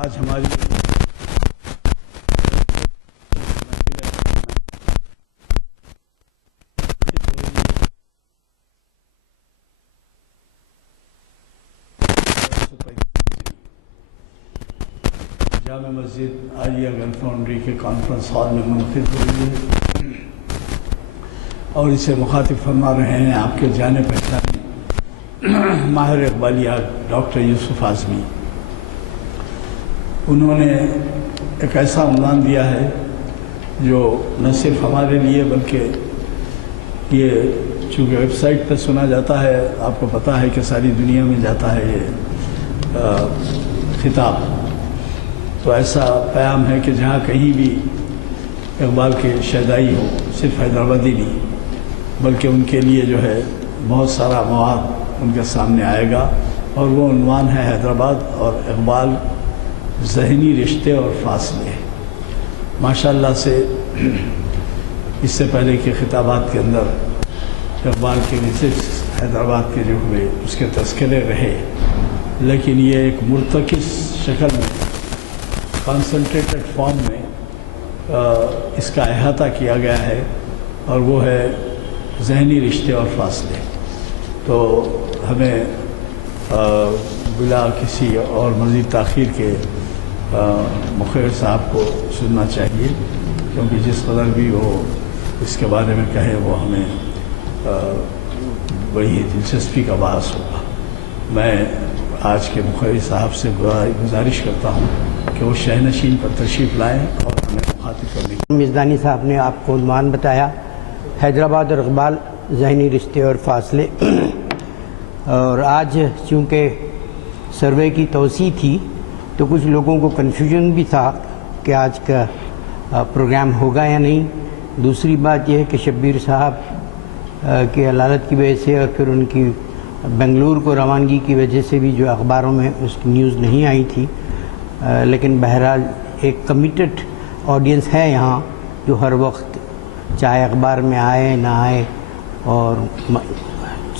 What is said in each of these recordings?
آج ہماری جامع مسجد عالیہ girl foundry کے کانفرنس ہال میں منعقد ہو رہی ہے اور اسے مخاطب فرما رہے ہیں آپ کے جانے پہچانے ماہر اقبالیہ ڈاکٹر یوسف اعظمی۔ انہوں نے ایک ایسا عنوان دیا ہے جو نہ صرف ہمارے لیے بلکہ یہ چونکہ ویب سائٹ پہ سنا جاتا ہے، آپ کو پتہ ہے کہ ساری دنیا میں جاتا ہے یہ خطاب، تو ایسا پیام ہے کہ جہاں کہیں بھی اقبال کی شیدائی ہو، صرف حیدرآبادی نہیں بلکہ ان کے لیے جو ہے بہت سارا مواد ان کے سامنے آئے گا، اور وہ عنوان ہے حیدرآباد اور اقبال، ذہنی رشتے اور فاصلے۔ ماشاءاللہ سے اس سے پہلے کے خطابات کے اندر اقبال کے وزٹس حیدرآباد کے جو ہوئے اس کے تذکرے رہے، لیکن یہ ایک مرتکز شکل میں کانسنٹریٹڈ فارم میں اس کا احاطہ کیا گیا ہے، اور وہ ہے ذہنی رشتے اور فاصلے۔ تو ہمیں بلا کسی اور مزید تاخیر کے مخیر صاحب کو سننا چاہیے، کیونکہ جس قدر بھی وہ اس کے بارے میں کہے وہ ہمیں بڑی دلچسپی کا باعث ہوگا۔ میں آج کے مخیر صاحب سے گزارش کرتا ہوں کہ وہ شہنشین پر تشریف لائیں اور ہمیں مخاطب کرنے کی۔ میزدانی صاحب نے آپ کو عنوان بتایا، حیدرآباد اور اقبال، ذہنی رشتے اور فاصلے، اور آج چونکہ سروے کی توسیع تھی تو کچھ لوگوں کو کنفیوژن بھی تھا کہ آج کا پروگرام ہوگا یا نہیں۔ دوسری بات یہ ہے کہ شبیر صاحب کی علالت کی وجہ سے اور پھر ان کی بنگلور کو روانگی کی وجہ سے بھی جو اخباروں میں اس کی نیوز نہیں آئی تھی، لیکن بہرحال ایک کمیٹڈ آڈینس ہے یہاں جو ہر وقت چاہے اخبار میں آئے نہ آئے اور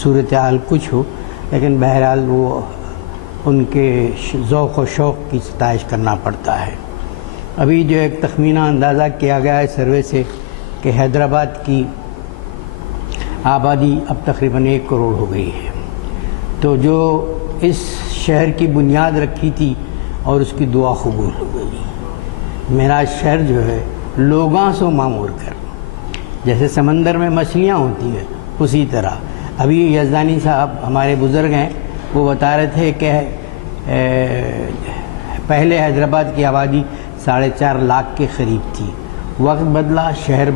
صورتحال کچھ ہو، لیکن بہرحال وہ ان کے ذوق و شوق کی ستائش کرنا پڑتا ہے۔ ابھی جو ایک تخمینہ اندازہ کیا گیا ہے سروے سے کہ حیدرآباد کی آبادی اب تقریباً 1 کروڑ ہو گئی ہے، تو جو اس شہر کی بنیاد رکھی تھی اور اس کی دعا قبول ہو گئی۔ میرا شہر جو ہے لوگاں سو معمور کر، جیسے سمندر میں مچھلیاں ہوتی ہیں اسی طرح۔ ابھی یزدانی صاحب ہمارے بزرگ ہیں، وہ بتا رہے تھے کہ پہلے حیدرآباد کی آبادی 4.5 لاکھ کے قریب تھی، وقت بدلا، شہر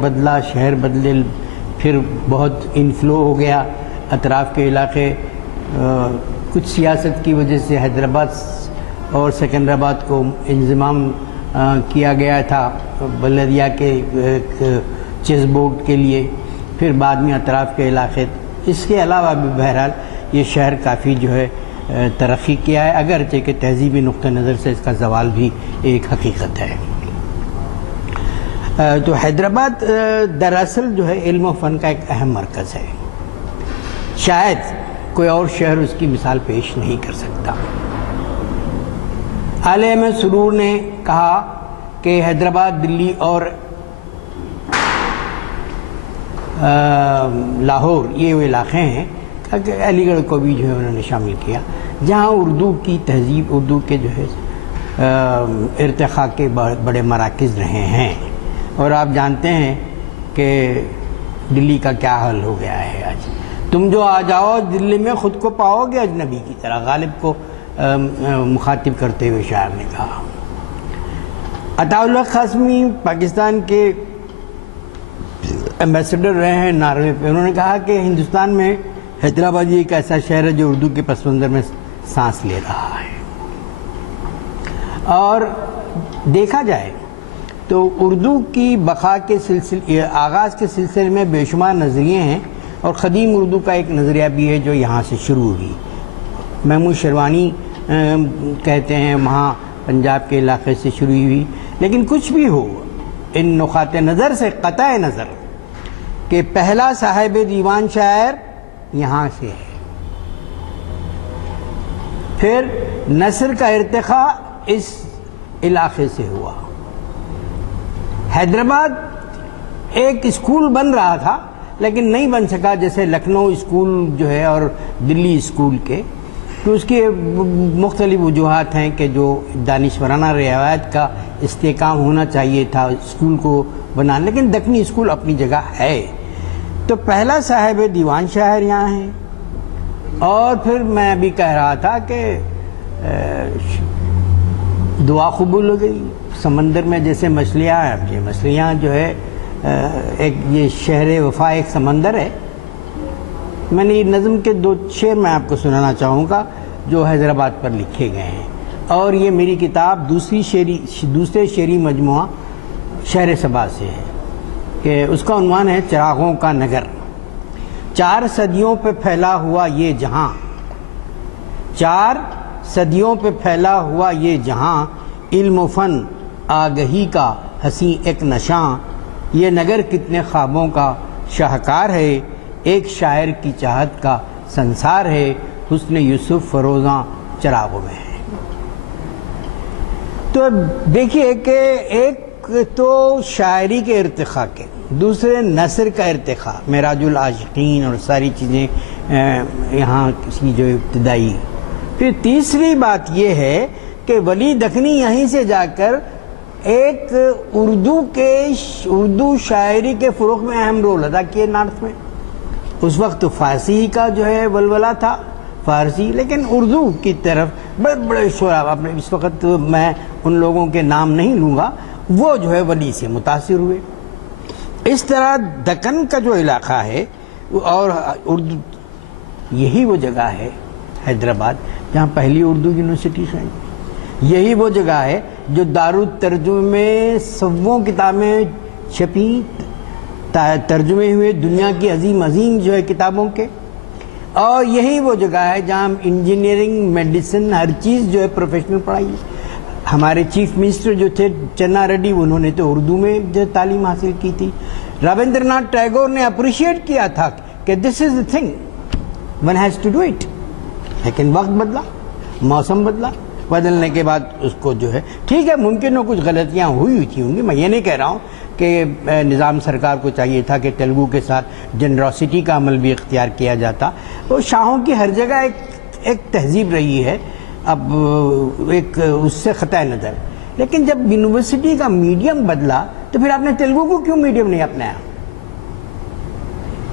بدلے، پھر بہت انفلو ہو گیا اطراف کے علاقے، کچھ سیاست کی وجہ سے حیدرآباد اور سکندرآباد کو انضمام کیا گیا تھا بلدیہ کے چیس بورڈ کے لیے، پھر بعد میں اطراف کے علاقے۔ اس کے علاوہ بھی بہرحال یہ شہر کافی جو ہے ترقی کیا ہے، اگرچہ کہ تہذیبی نقطہ نظر سے اس کا زوال بھی ایک حقیقت ہے۔ تو حیدرآباد دراصل جو ہے علم و فن کا ایک اہم مرکز ہے، شاید کوئی اور شہر اس کی مثال پیش نہیں کر سکتا۔ اعلی احمد سرور نے کہا کہ حیدرآباد، دلی اور لاہور یہ وہ علاقے ہیں، کہ علی گڑھ کو بھی جو ہے انہوں نے شامل کیا، جہاں اردو کی تہذیب، اردو کے جو ہے ارتقاء کے بڑے مراکز رہے ہیں۔ اور آپ جانتے ہیں کہ دلی کا کیا حال ہو گیا ہے آج۔ تم جو آ جاؤ دلی میں خود کو پاؤ گے اجنبی کی طرح، غالب کو مخاطب کرتے ہوئے شاعر نے کہا۔ عطا اللہ قاسمی پاکستان کے ایمبیسڈر رہے ہیں ناروے پہ، انہوں نے کہا کہ ہندوستان میں حیدرآباد ایک ایسا شہر ہے جو اردو کے پس منظر میں سانس لے رہا ہے۔ اور دیکھا جائے تو اردو کی بقا کے سلسلے، آغاز کے سلسلے میں بے شمار نظریے ہیں، اور قدیم اردو کا ایک نظریہ بھی ہے جو یہاں سے شروع ہوئی۔ محمود شیروانی کہتے ہیں وہاں پنجاب کے علاقے سے شروع ہوئی، لیکن کچھ بھی ہو، ان نقاط نظر سے قطع نظر کہ پہلا صاحب دیوان شاعر یہاں سے ہے، پھر نثر کا ارتقاء اس علاقے سے ہوا. حیدرآباد ایک اسکول بن رہا تھا لیکن نہیں بن سکا جیسے لکھنؤ اسکول جو ہے اور دلی اسکول کے. تو اس کی مختلف وجوہات ہیں کہ جو دانشورانہ روایت کا استحکام ہونا چاہیے تھا اسکول کو بنانا، لیکن دکنی اسکول اپنی جگہ ہے. تو پہلا صاحب دیوان شاعر یہاں ہیں. اور پھر میں ابھی کہہ رہا تھا کہ دعا قبول ہو گئی. سمندر میں جیسے مچھلیاں ہیں، یہ مچھلیاں جو ہے ایک یہ شہر وفا ایک سمندر ہے. میں نے یہ نظم کے 2 شعر میں آپ کو سنانا چاہوں گا جو حیدرآباد پر لکھے گئے ہیں، اور یہ میری کتاب دوسرے شعری مجموعہ شہر صبا سے ہے کہ اس کا عنوان ہے چراغوں کا نگر. 4 صدیوں پہ پھیلا ہوا یہ جہاں، 4 صدیوں پہ پھیلا ہوا یہ جہاں، علم و فن آگہی کا حسین ایک نشاں. یہ نگر کتنے خوابوں کا شاہکار ہے، ایک شاعر کی چاہت کا سنسار ہے، حسن یوسف فروزاں چراغوں میں ہے. تو دیکھیے کہ ایک تو شاعری کے ارتقاء کے، دوسرے نثر کا ارتقاء، معراج العاشقین اور ساری چیزیں یہاں کی جو ابتدائی. پھر تیسری بات یہ ہے کہ ولی دکنی یہیں سے جا کر ایک اردو شاعری کے فروغ میں اہم رول ادا کیے نارتھ میں. اس وقت فارسی کا جو ہے ولولہ تھا، فارسی، لیکن اردو کی طرف بڑے بڑے شعراء، اس وقت میں ان لوگوں کے نام نہیں لوں گا، وہ جو ہے ولی سے متاثر ہوئے. اس طرح دکن کا جو علاقہ ہے اور اردو، یہی وہ جگہ ہے حیدرآباد جہاں پہلی اردو یونیورسٹی ہے. یہی وہ جگہ ہے جو دارالترجمے میں 100 کتابیں چھپی، ترجمے ہوئے دنیا کی عظیم جو ہے کتابوں کے. اور یہی وہ جگہ ہے جہاں انجینئرنگ، میڈیسن، ہر چیز جو ہے پروفیشنل پڑھائی. ہمارے چیف منسٹر جو تھے چنا ریڈی، انہوں نے تو اردو میں جو تعلیم حاصل کی تھی. رابندر ناتھ ٹیگور نے اپریشیٹ کیا تھا کہ this is the thing one has to do it. لیکن وقت بدلا، موسم بدلا، بدلنے کے بعد اس کو جو ہے ٹھیک ہے، ممکن ہو کچھ غلطیاں ہوئی تھی ہوں گی. میں یہ نہیں کہہ رہا ہوں کہ نظام سرکار کو چاہیے تھا کہ تیلگو کے ساتھ جنراسٹی کا عمل بھی اختیار کیا جاتا. وہ شاہوں کی ہر جگہ ایک تہذیب رہی ہے، اب ایک اس سے قطع نظر. لیکن جب یونیورسٹی کا میڈیم بدلا تو پھر آپ نے تیلگو کو کیوں میڈیم نہیں اپنایا؟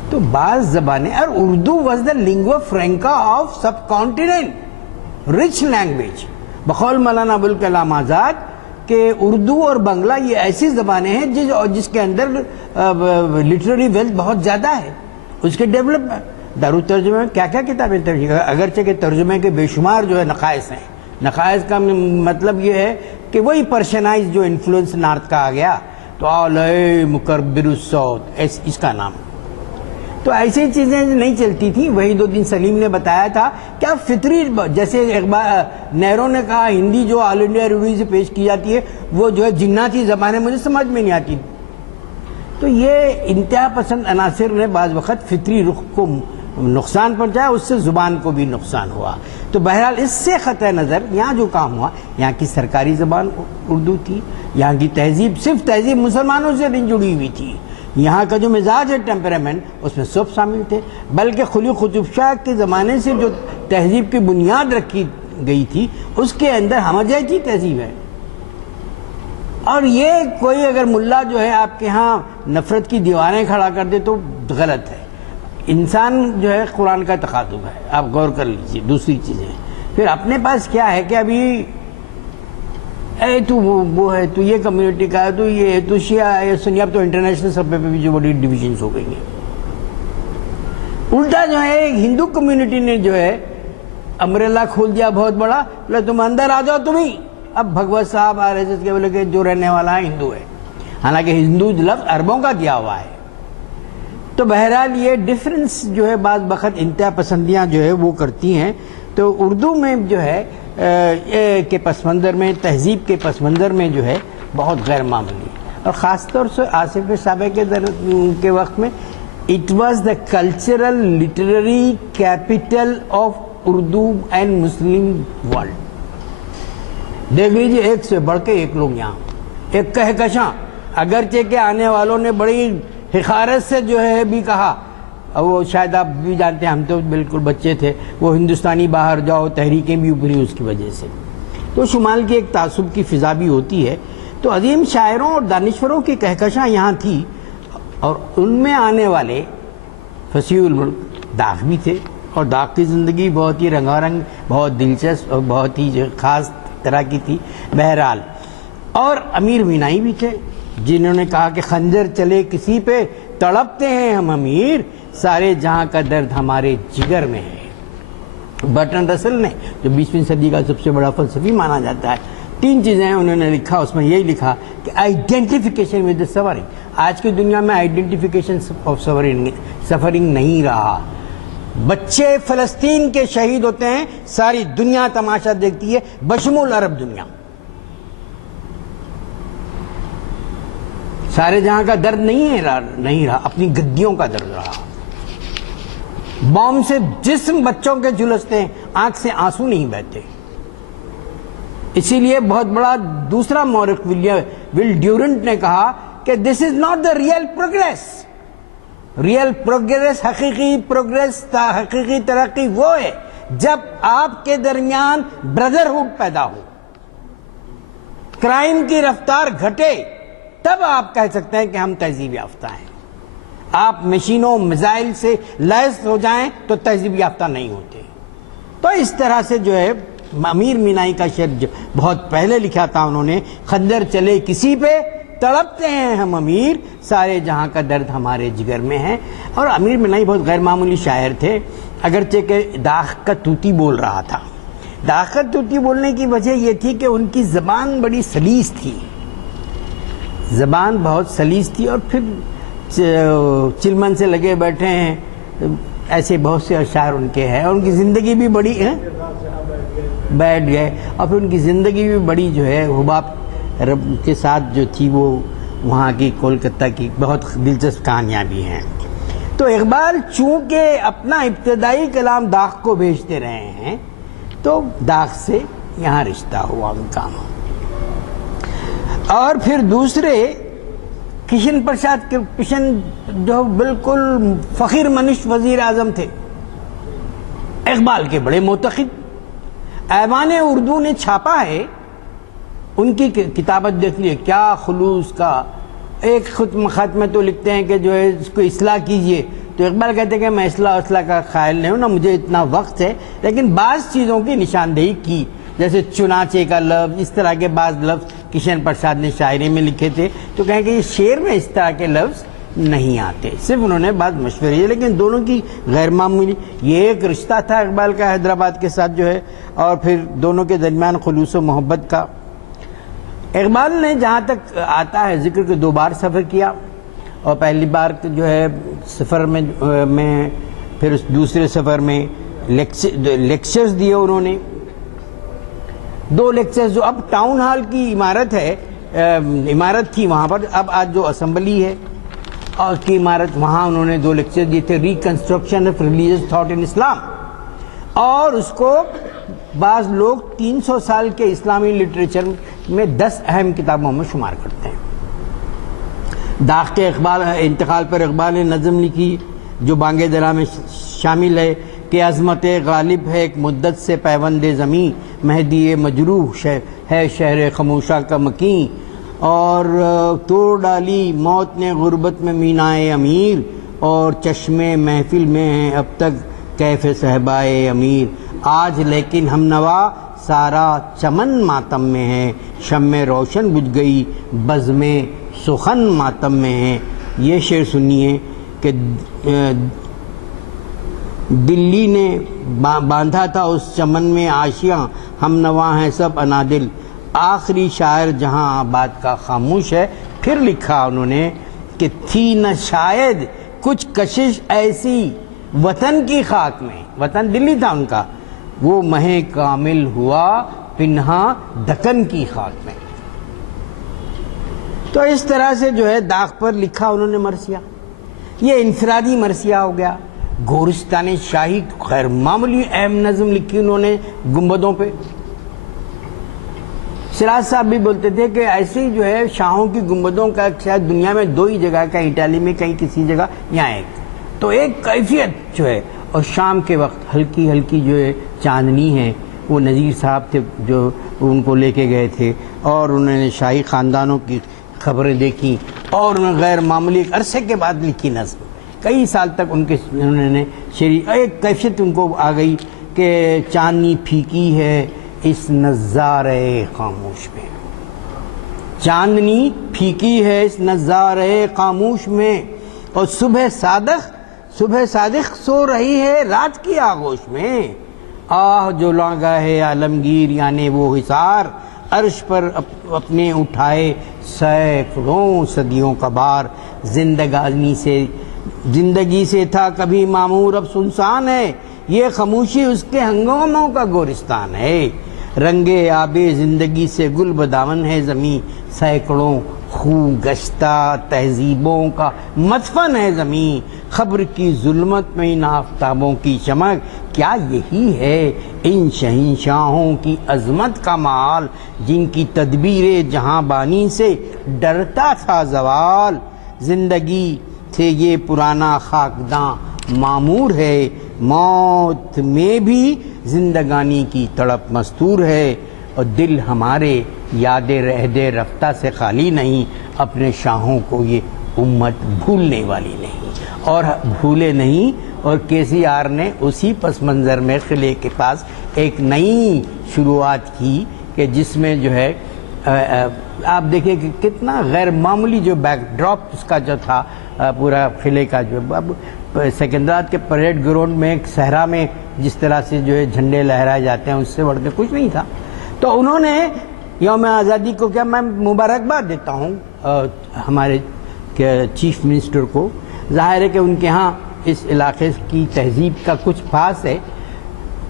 تو بعض زبانیں، اور Urdu was the lingua franca of subcontinent, rich language. بقول مولانا ابوالکلام آزاد کہ اردو اور بنگلہ یہ ایسی زبانیں ہیں جس کے اندر لٹریری ویلتھ بہت زیادہ ہے. اس کے ڈیولپمنٹ، دارالترجمے میں کیا کیا کتابیں ترجمہ، اگرچہ کہ ترجمے کے بے شمار جو ہے نقائص ہیں. نقائص کا مطلب یہ ہے کہ وہی پرشنائز جو انفلوئنس نارتھ کا آ گیا تو آلے مکبر الصوت، اس کا نام. تو ایسی چیزیں نہیں چلتی تھیں. وہی 2 دن سلیم نے بتایا تھا کیا فطری، جیسے نہرو نے کہا ہندی جو آل انڈیا ریڈیو سے پیش کی جاتی ہے وہ جو ہے جناتی زبان ہے، مجھے سمجھ میں نہیں آتی. تو یہ انتہا پسند عناصر نے بعض وقت فطری رخ کو نقصان پہنچایا، اس سے زبان کو بھی نقصان ہوا. تو بہرحال اس سے قطع نظر یہاں جو کام ہوا، یہاں کی سرکاری زبان اردو تھی، یہاں کی تہذیب صرف تہذیب مسلمانوں سے نہیں جڑی ہوئی تھی. یہاں کا جو مزاج ہے، ٹیمپرامنٹ، اس میں سب شامل تھے. بلکہ قلی قطب شاہ کے زمانے سے جو تہذیب کی بنیاد رکھی گئی تھی اس کے اندر ہمجیتی تہذیب ہے. اور یہ کوئی اگر ملا جو ہے آپ کے ہاں نفرت کی دیواریں کھڑا کر دے تو غلط ہے. انسان جو ہے قرآن کا تخاطب ہے، آپ غور کر لیجیے. دوسری چیزیں پھر اپنے پاس کیا ہے کہ ابھی اے تو وہ ہے، تو یہ کمیونٹی کا ہے، تو یہ ہے، تو شیعہ ہے، سنی. اب تو انٹرنیشنل سطح پہ بھی جو بڑی ڈویژنز ہو گئی ہیں. الٹا جو ہے ہندو کمیونٹی نے جو ہے امبریلا کھول دیا بہت بڑا، بولے تم اندر آ جاؤ تم ہی. اب بھگوت صاحب RSS کے بولے کہ جو رہنے والا ہے ہندو ہے، حالانکہ ہندو لفظ عربوں کا دیا ہوا ہے. تو بہرحال یہ ڈفرنس جو ہے بعض وقت انتہا پسندیاں جو ہے وہ کرتی ہیں. تو اردو میں جو ہے کے پس منظر میں، تہذیب کے پس منظر میں جو ہے بہت غیر معمولی، اور خاص طور سے آصف سابق کے وقت میں it was the cultural literary capital of Urdu and Muslim world. دیکھ لیجیے ایک سے بڑھ کے ایک لوگ یہاں، ایک کہکشاں، اگرچہ کہ آنے والوں نے بڑی حقارت سے جو ہے بھی کہا، وہ شاید آپ بھی جانتے ہیں، ہم تو بالکل بچے تھے، وہ ہندوستانی باہر جاؤ تحریکیں بھی ابھری اس کی وجہ سے، تو شمال کی ایک تعصب کی فضا بھی ہوتی ہے۔ تو عظیم شاعروں اور دانشوروں کی کہکشاں یہاں تھی، اور ان میں آنے والے فصیح الملک داغ بھی تھے، اور داغ کی زندگی بہت ہی رنگا رنگ، بہت دلچسپ اور بہت ہی خاص طرح کی تھی بہرحال۔ اور امیر مینائی بھی تھے، جنہوں نے کہا کہ خنجر چلے کسی پہ تڑپتے ہیں ہم امیر، سارے جہاں کا درد ہمارے جگر میں ہے۔ برٹن رسل نے جو 20ویں صدی کا سب سے بڑا فلسفی مانا جاتا ہے، 3 چیزیں انہوں نے لکھا، اس میں یہی لکھا کہ آئیڈینٹیفیکیشن ود سفرنگ۔ آج کی دنیا میں آئیڈینٹیفیکیشن آف سفرنگ نہیں رہا۔ بچے فلسطین کے شہید ہوتے ہیں، ساری دنیا تماشا دیکھتی ہے، بشمول عرب دنیا۔ سارے جہاں کا درد نہیں رہا، اپنی گدیوں کا درد رہا۔ بوم سے جسم بچوں کے جھلستے ہیں، آنکھ سے آنسو نہیں بہتے۔ اسی لیے بہت بڑا دوسرا مورخ ول ڈیورنٹ نے کہا کہ this is not the real progress. Real progress, حقیقی ترقی وہ ہے جب آپ کے درمیان بردرہڈ پیدا ہو، کرائم کی رفتار گھٹے، تب آپ کہہ سکتے ہیں کہ ہم تہذیب یافتہ ہیں۔ آپ مشینوں میزائل سے لیس ہو جائیں تو تہذیب یافتہ نہیں ہوتے۔ تو اس طرح سے جو ہے امیر مینائی کا شعر بہت پہلے لکھا تھا انہوں نے، خنجر چلے کسی پہ تڑپتے ہیں ہم امیر، سارے جہاں کا درد ہمارے جگر میں ہے۔ اور امیر مینائی بہت غیر معمولی شاعر تھے، اگرچہ کہ داغ کا طوطی بول رہا تھا۔ داغ کا طوطی بولنے کی وجہ یہ تھی کہ ان کی زبان بڑی سلیس تھی، زبان بہت سلیس تھی، اور پھر چلمن سے لگے بیٹھے ہیں، ایسے بہت سے اشعار ان کے ہیں، اور ان کی زندگی بھی بڑی ہے، بیٹھ گئے، اور پھر ان کی زندگی بھی بڑی جو ہے حباب رب کے ساتھ جو تھی، وہ وہاں کی کولکتہ کی بہت دلچسپ کہانیاں بھی ہیں۔ تو اقبال چونکہ اپنا ابتدائی کلام داغ کو بھیجتے رہے ہیں، تو داغ سے یہاں رشتہ ہوا ان کا۔ اور پھر دوسرے کشن پرساد کرشن جو بالکل فخر منش وزیر اعظم تھے، اقبال کے بڑے معتقد، ایوان اردو نے چھاپا ہے، ان کی کتابت دیکھ لیے، کیا خلوص کا ایک خط میں تو لکھتے ہیں کہ جو ہے اس کو اصلاح کیجئے، تو اقبال کہتے ہیں کہ میں اصلاح کا قائل نہیں ہوں، نہ مجھے اتنا وقت ہے، لیکن بعض چیزوں کی نشاندہی کی، جیسے چنانچہ کا لفظ، اس طرح کے بعض لفظ کشن پرساد نے شاعری میں لکھے تھے، تو کہیں کہ یہ شعر میں اس طرح کے لفظ نہیں آتے، صرف انہوں نے بعض مشورے دیے، لیکن دونوں کی غیر معمولی یہ ایک رشتہ تھا اقبال کا حیدرآباد کے ساتھ جو ہے، اور پھر دونوں کے درمیان خلوص و محبت کا۔ اقبال نے جہاں تک آتا ہے ذکر کے 2 بار سفر کیا، اور پہلی بار جو ہے سفر میں پھر اس دوسرے سفر میں لیکچرز دیے انہوں نے، 2 لیکچرز جو اب ٹاؤن ہال کی عمارت تھی وہاں پر، اب آج جو اسمبلی ہے اور کی عمارت، وہاں انہوں نے 2 لیکچر دیے تھے، reconstruction of religious thought in Islam, اور اس کو بعض لوگ 300 سال کے اسلامی لٹریچر میں 10 اہم کتابوں میں شمار کرتے ہیں۔ داغ کے انتقال پر اقبال نے نظم لکھی جو بانگ درا میں شامل ہے کہ عظمت غالب ہے ایک مدت سے پیوند زمیں، مہدی مجروح ہے شہر خموشہ کا مکیں، اور توڑ ڈالی موت نے غربت میں مینائے امیر، اور چشمے محفل میں ہیں اب تک کیف صحبائے امیر، آج لیکن ہم نوا سارا چمن ماتم میں ہے، شمع روشن بجھ گئی بزم سخن ماتم میں ہے۔ یہ شعر سنیے کہ دلی نے باندھا تھا اس چمن میں آشیاں، ہم نوا ہیں سب انادل، آخری شاعر جہاں آباد کا خاموش ہے۔ پھر لکھا انہوں نے کہ تھی نہ شاید کچھ کشش ایسی وطن کی خاک میں، وطن دلی تھا ان کا، وہ مہ کامل ہوا پنہا دکن کی خاک میں۔ تو اس طرح سے جو ہے داغ پر لکھا انہوں نے مرثیہ، یہ انفرادی مرثیہ ہو گیا۔ گورستان شاہی غیر معمولی اہم نظم لکھی انہوں نے گنبدوں پہ، سراج صاحب بھی بولتے تھے کہ ایسی جو ہے شاہوں کی گنبدوں کا شاید دنیا میں 2 ہی جگہ کا، اٹالی میں کہیں کسی جگہ، یہاں ایک، تو ایک کیفیت جو ہے، اور شام کے وقت ہلکی ہلکی جو ہے چاندنی ہے، وہ نذیر صاحب تھے جو ان کو لے کے گئے تھے، اور انہوں نے شاہی خاندانوں کی خبریں دیکھی، اور انہوں نے غیر معمولی ایک عرصے کے بعد لکھی نظم، کئی سال تک انہوں نے ایک کیفیت ان کو آ گئی کہ چاندنی پھیکی ہے اس نظارے خاموش میں، چاندنی پھیکی ہے اس نظارے خاموش میں، اور صبح صادق سو رہی ہے رات کی آغوش میں، آہ جو لانگاہ عالمگیر یعنی وہ حصار، عرش پر اپنے اٹھائے سینکڑوں صدیوں کا بار، زندگی سے تھا کبھی معمور اب سنسان ہے، یہ خاموشی اس کے ہنگاموں کا گورستان ہے، رنگ آب زندگی سے گل بداون ہے زمیں، سینکڑوں خو گشتہ تہذیبوں کا مدفن ہے زمیں، خبر کی ظلمت میں ان آفتابوں کی چمک، کیا یہی ہے ان شہنشاہوں کی عظمت کا محال، جن کی تدبیر جہاں بانی سے ڈرتا تھا زوال، زندگی سے یہ پرانا خاکداں معمور ہے، موت میں بھی زندگانی کی تڑپ مستور ہے، اور دل ہمارے یاد رہد رفتہ سے خالی نہیں، اپنے شاہوں کو یہ امت بھولنے والی نہیں، اور بھولے نہیں۔ اور کے سی آر نے اسی پس منظر میں قلعے کے پاس ایک نئی شروعات کی کہ جس میں جو ہے آپ دیکھیں کہ کتنا غیر معمولی جو بیک ڈراپ اس کا جو تھا پورا قلعے کا، جو اب سکندرآباد کے پریڈ گراؤنڈ میں ایک صحرا میں جس طرح سے جو ہے جھنڈے لہرائے جاتے ہیں اس سے بڑھ کے کچھ نہیں تھا، تو انہوں نے یوم آزادی کو کیا، میں مبارکباد دیتا ہوں ہمارے چیف منسٹر کو، ظاہر ہے کہ ان کے ہاں اس علاقے کی تہذیب کا کچھ خاص ہے،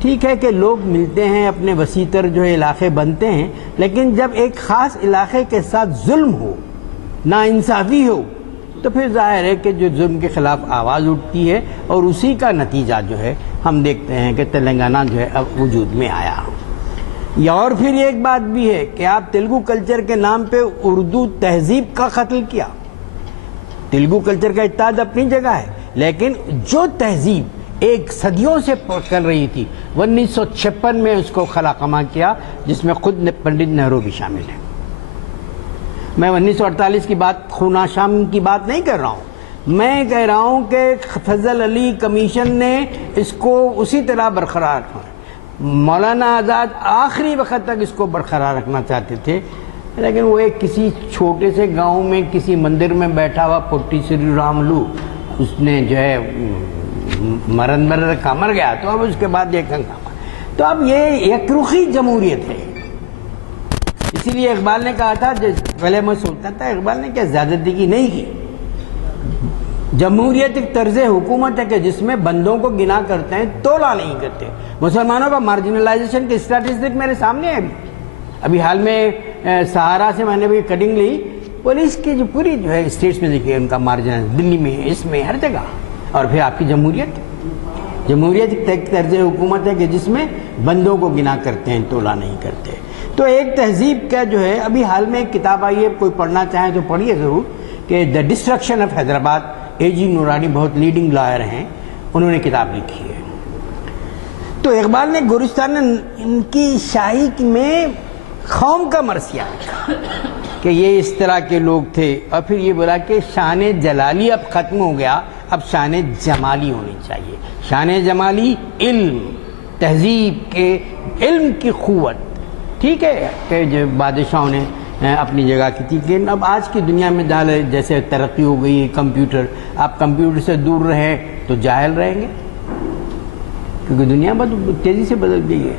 ٹھیک ہے کہ لوگ ملتے ہیں، اپنے وسیع تر جو ہے علاقے بنتے ہیں، لیکن جب ایک خاص علاقے کے ساتھ ظلم ہو، ناانصافی ہو، تو پھر ظاہر ہے کہ جو ظلم کے خلاف آواز اٹھتی ہے، اور اسی کا نتیجہ جو ہے ہم دیکھتے ہیں کہ تلنگانہ جو ہے اب وجود میں آیا۔ یا اور پھر ایک بات بھی ہے کہ آپ تیلگو کلچر کے نام پہ اردو تہذیب کا قتل کیا، تیلگو کلچر کا اتحاد اپنی جگہ ہے، لیکن جو تہذیب ایک صدیوں سے چل رہی تھی 1956 میں اس کو خلا خما کیا، جس میں خود پنڈت نہرو بھی شامل ہیں۔ میں 1948 کی بات، خونا شام کی بات نہیں کر رہا ہوں، میں کہہ رہا ہوں کہ فضل علی کمیشن نے اس کو اسی طرح برقرار رکھا، مولانا آزاد آخری وقت تک اس کو برقرار رکھنا چاہتے تھے، لیکن وہ ایک کسی چھوٹے سے گاؤں میں کسی مندر میں بیٹھا ہوا پوٹی سری راملو، اس نے جو ہے مر گیا، تو اب اس کے بعد یہ ہنگامہ، تو اب یہ یک رخی جمہوریت ہے۔ اسی لیے اقبال نے کہا تھا، پہلے میں سوچتا تھا اقبال نے کیا زیادتی کی نہیں کی، جمہوریت ایک طرز حکومت ہے کہ جس میں بندوں کو گنا کرتے ہیں، تولا نہیں کرتے۔ مسلمانوں کا مارجنلائزیشن کی اسٹیٹسٹک میرے سامنے ہے، ابھی حال میں سہارا سے میں نے بھی کٹنگ لی، پولیس کی جو پوری جو ہے اسٹیٹس میں دیکھیے ان کا مارجن، دلی میں، اس میں، ہر جگہ۔ اور پھر آپ کی جمہوریت ایک طرز حکومت ہے کہ جس میں بندوں کو گنا کرتے ہیں، تولا نہیں کرتے۔ تو ایک تہذیب کا جو ہے، ابھی حال میں ایک کتاب آئی ہے، کوئی پڑھنا چاہیں تو پڑھیے ضرور، کہ دا ڈسٹرکشن آف حیدرآباد، اے جی نورانی بہت لیڈنگ لائر ہیں، انہوں نے کتاب لکھی ہے۔ تو اقبال نے گورستان ان کی شاہی میں قوم کا مرثیہ لکھا کہ یہ اس طرح کے لوگ تھے، اور پھر یہ بولا کہ شان جلالی اب ختم ہو گیا، اب شان جمالی ہونی چاہیے۔ شان جمالی علم، تہذیب کے علم کی قوت، ٹھیک ہے کہ جو بادشاہوں نے اپنی جگہ کی تھی، لیکن اب آج کی دنیا میں جیسے ترقی ہو گئی، کمپیوٹر، آپ کمپیوٹر سے دور رہیں تو جاہل رہیں گے، کیونکہ دنیا بہت تیزی سے بدل گئی ہے۔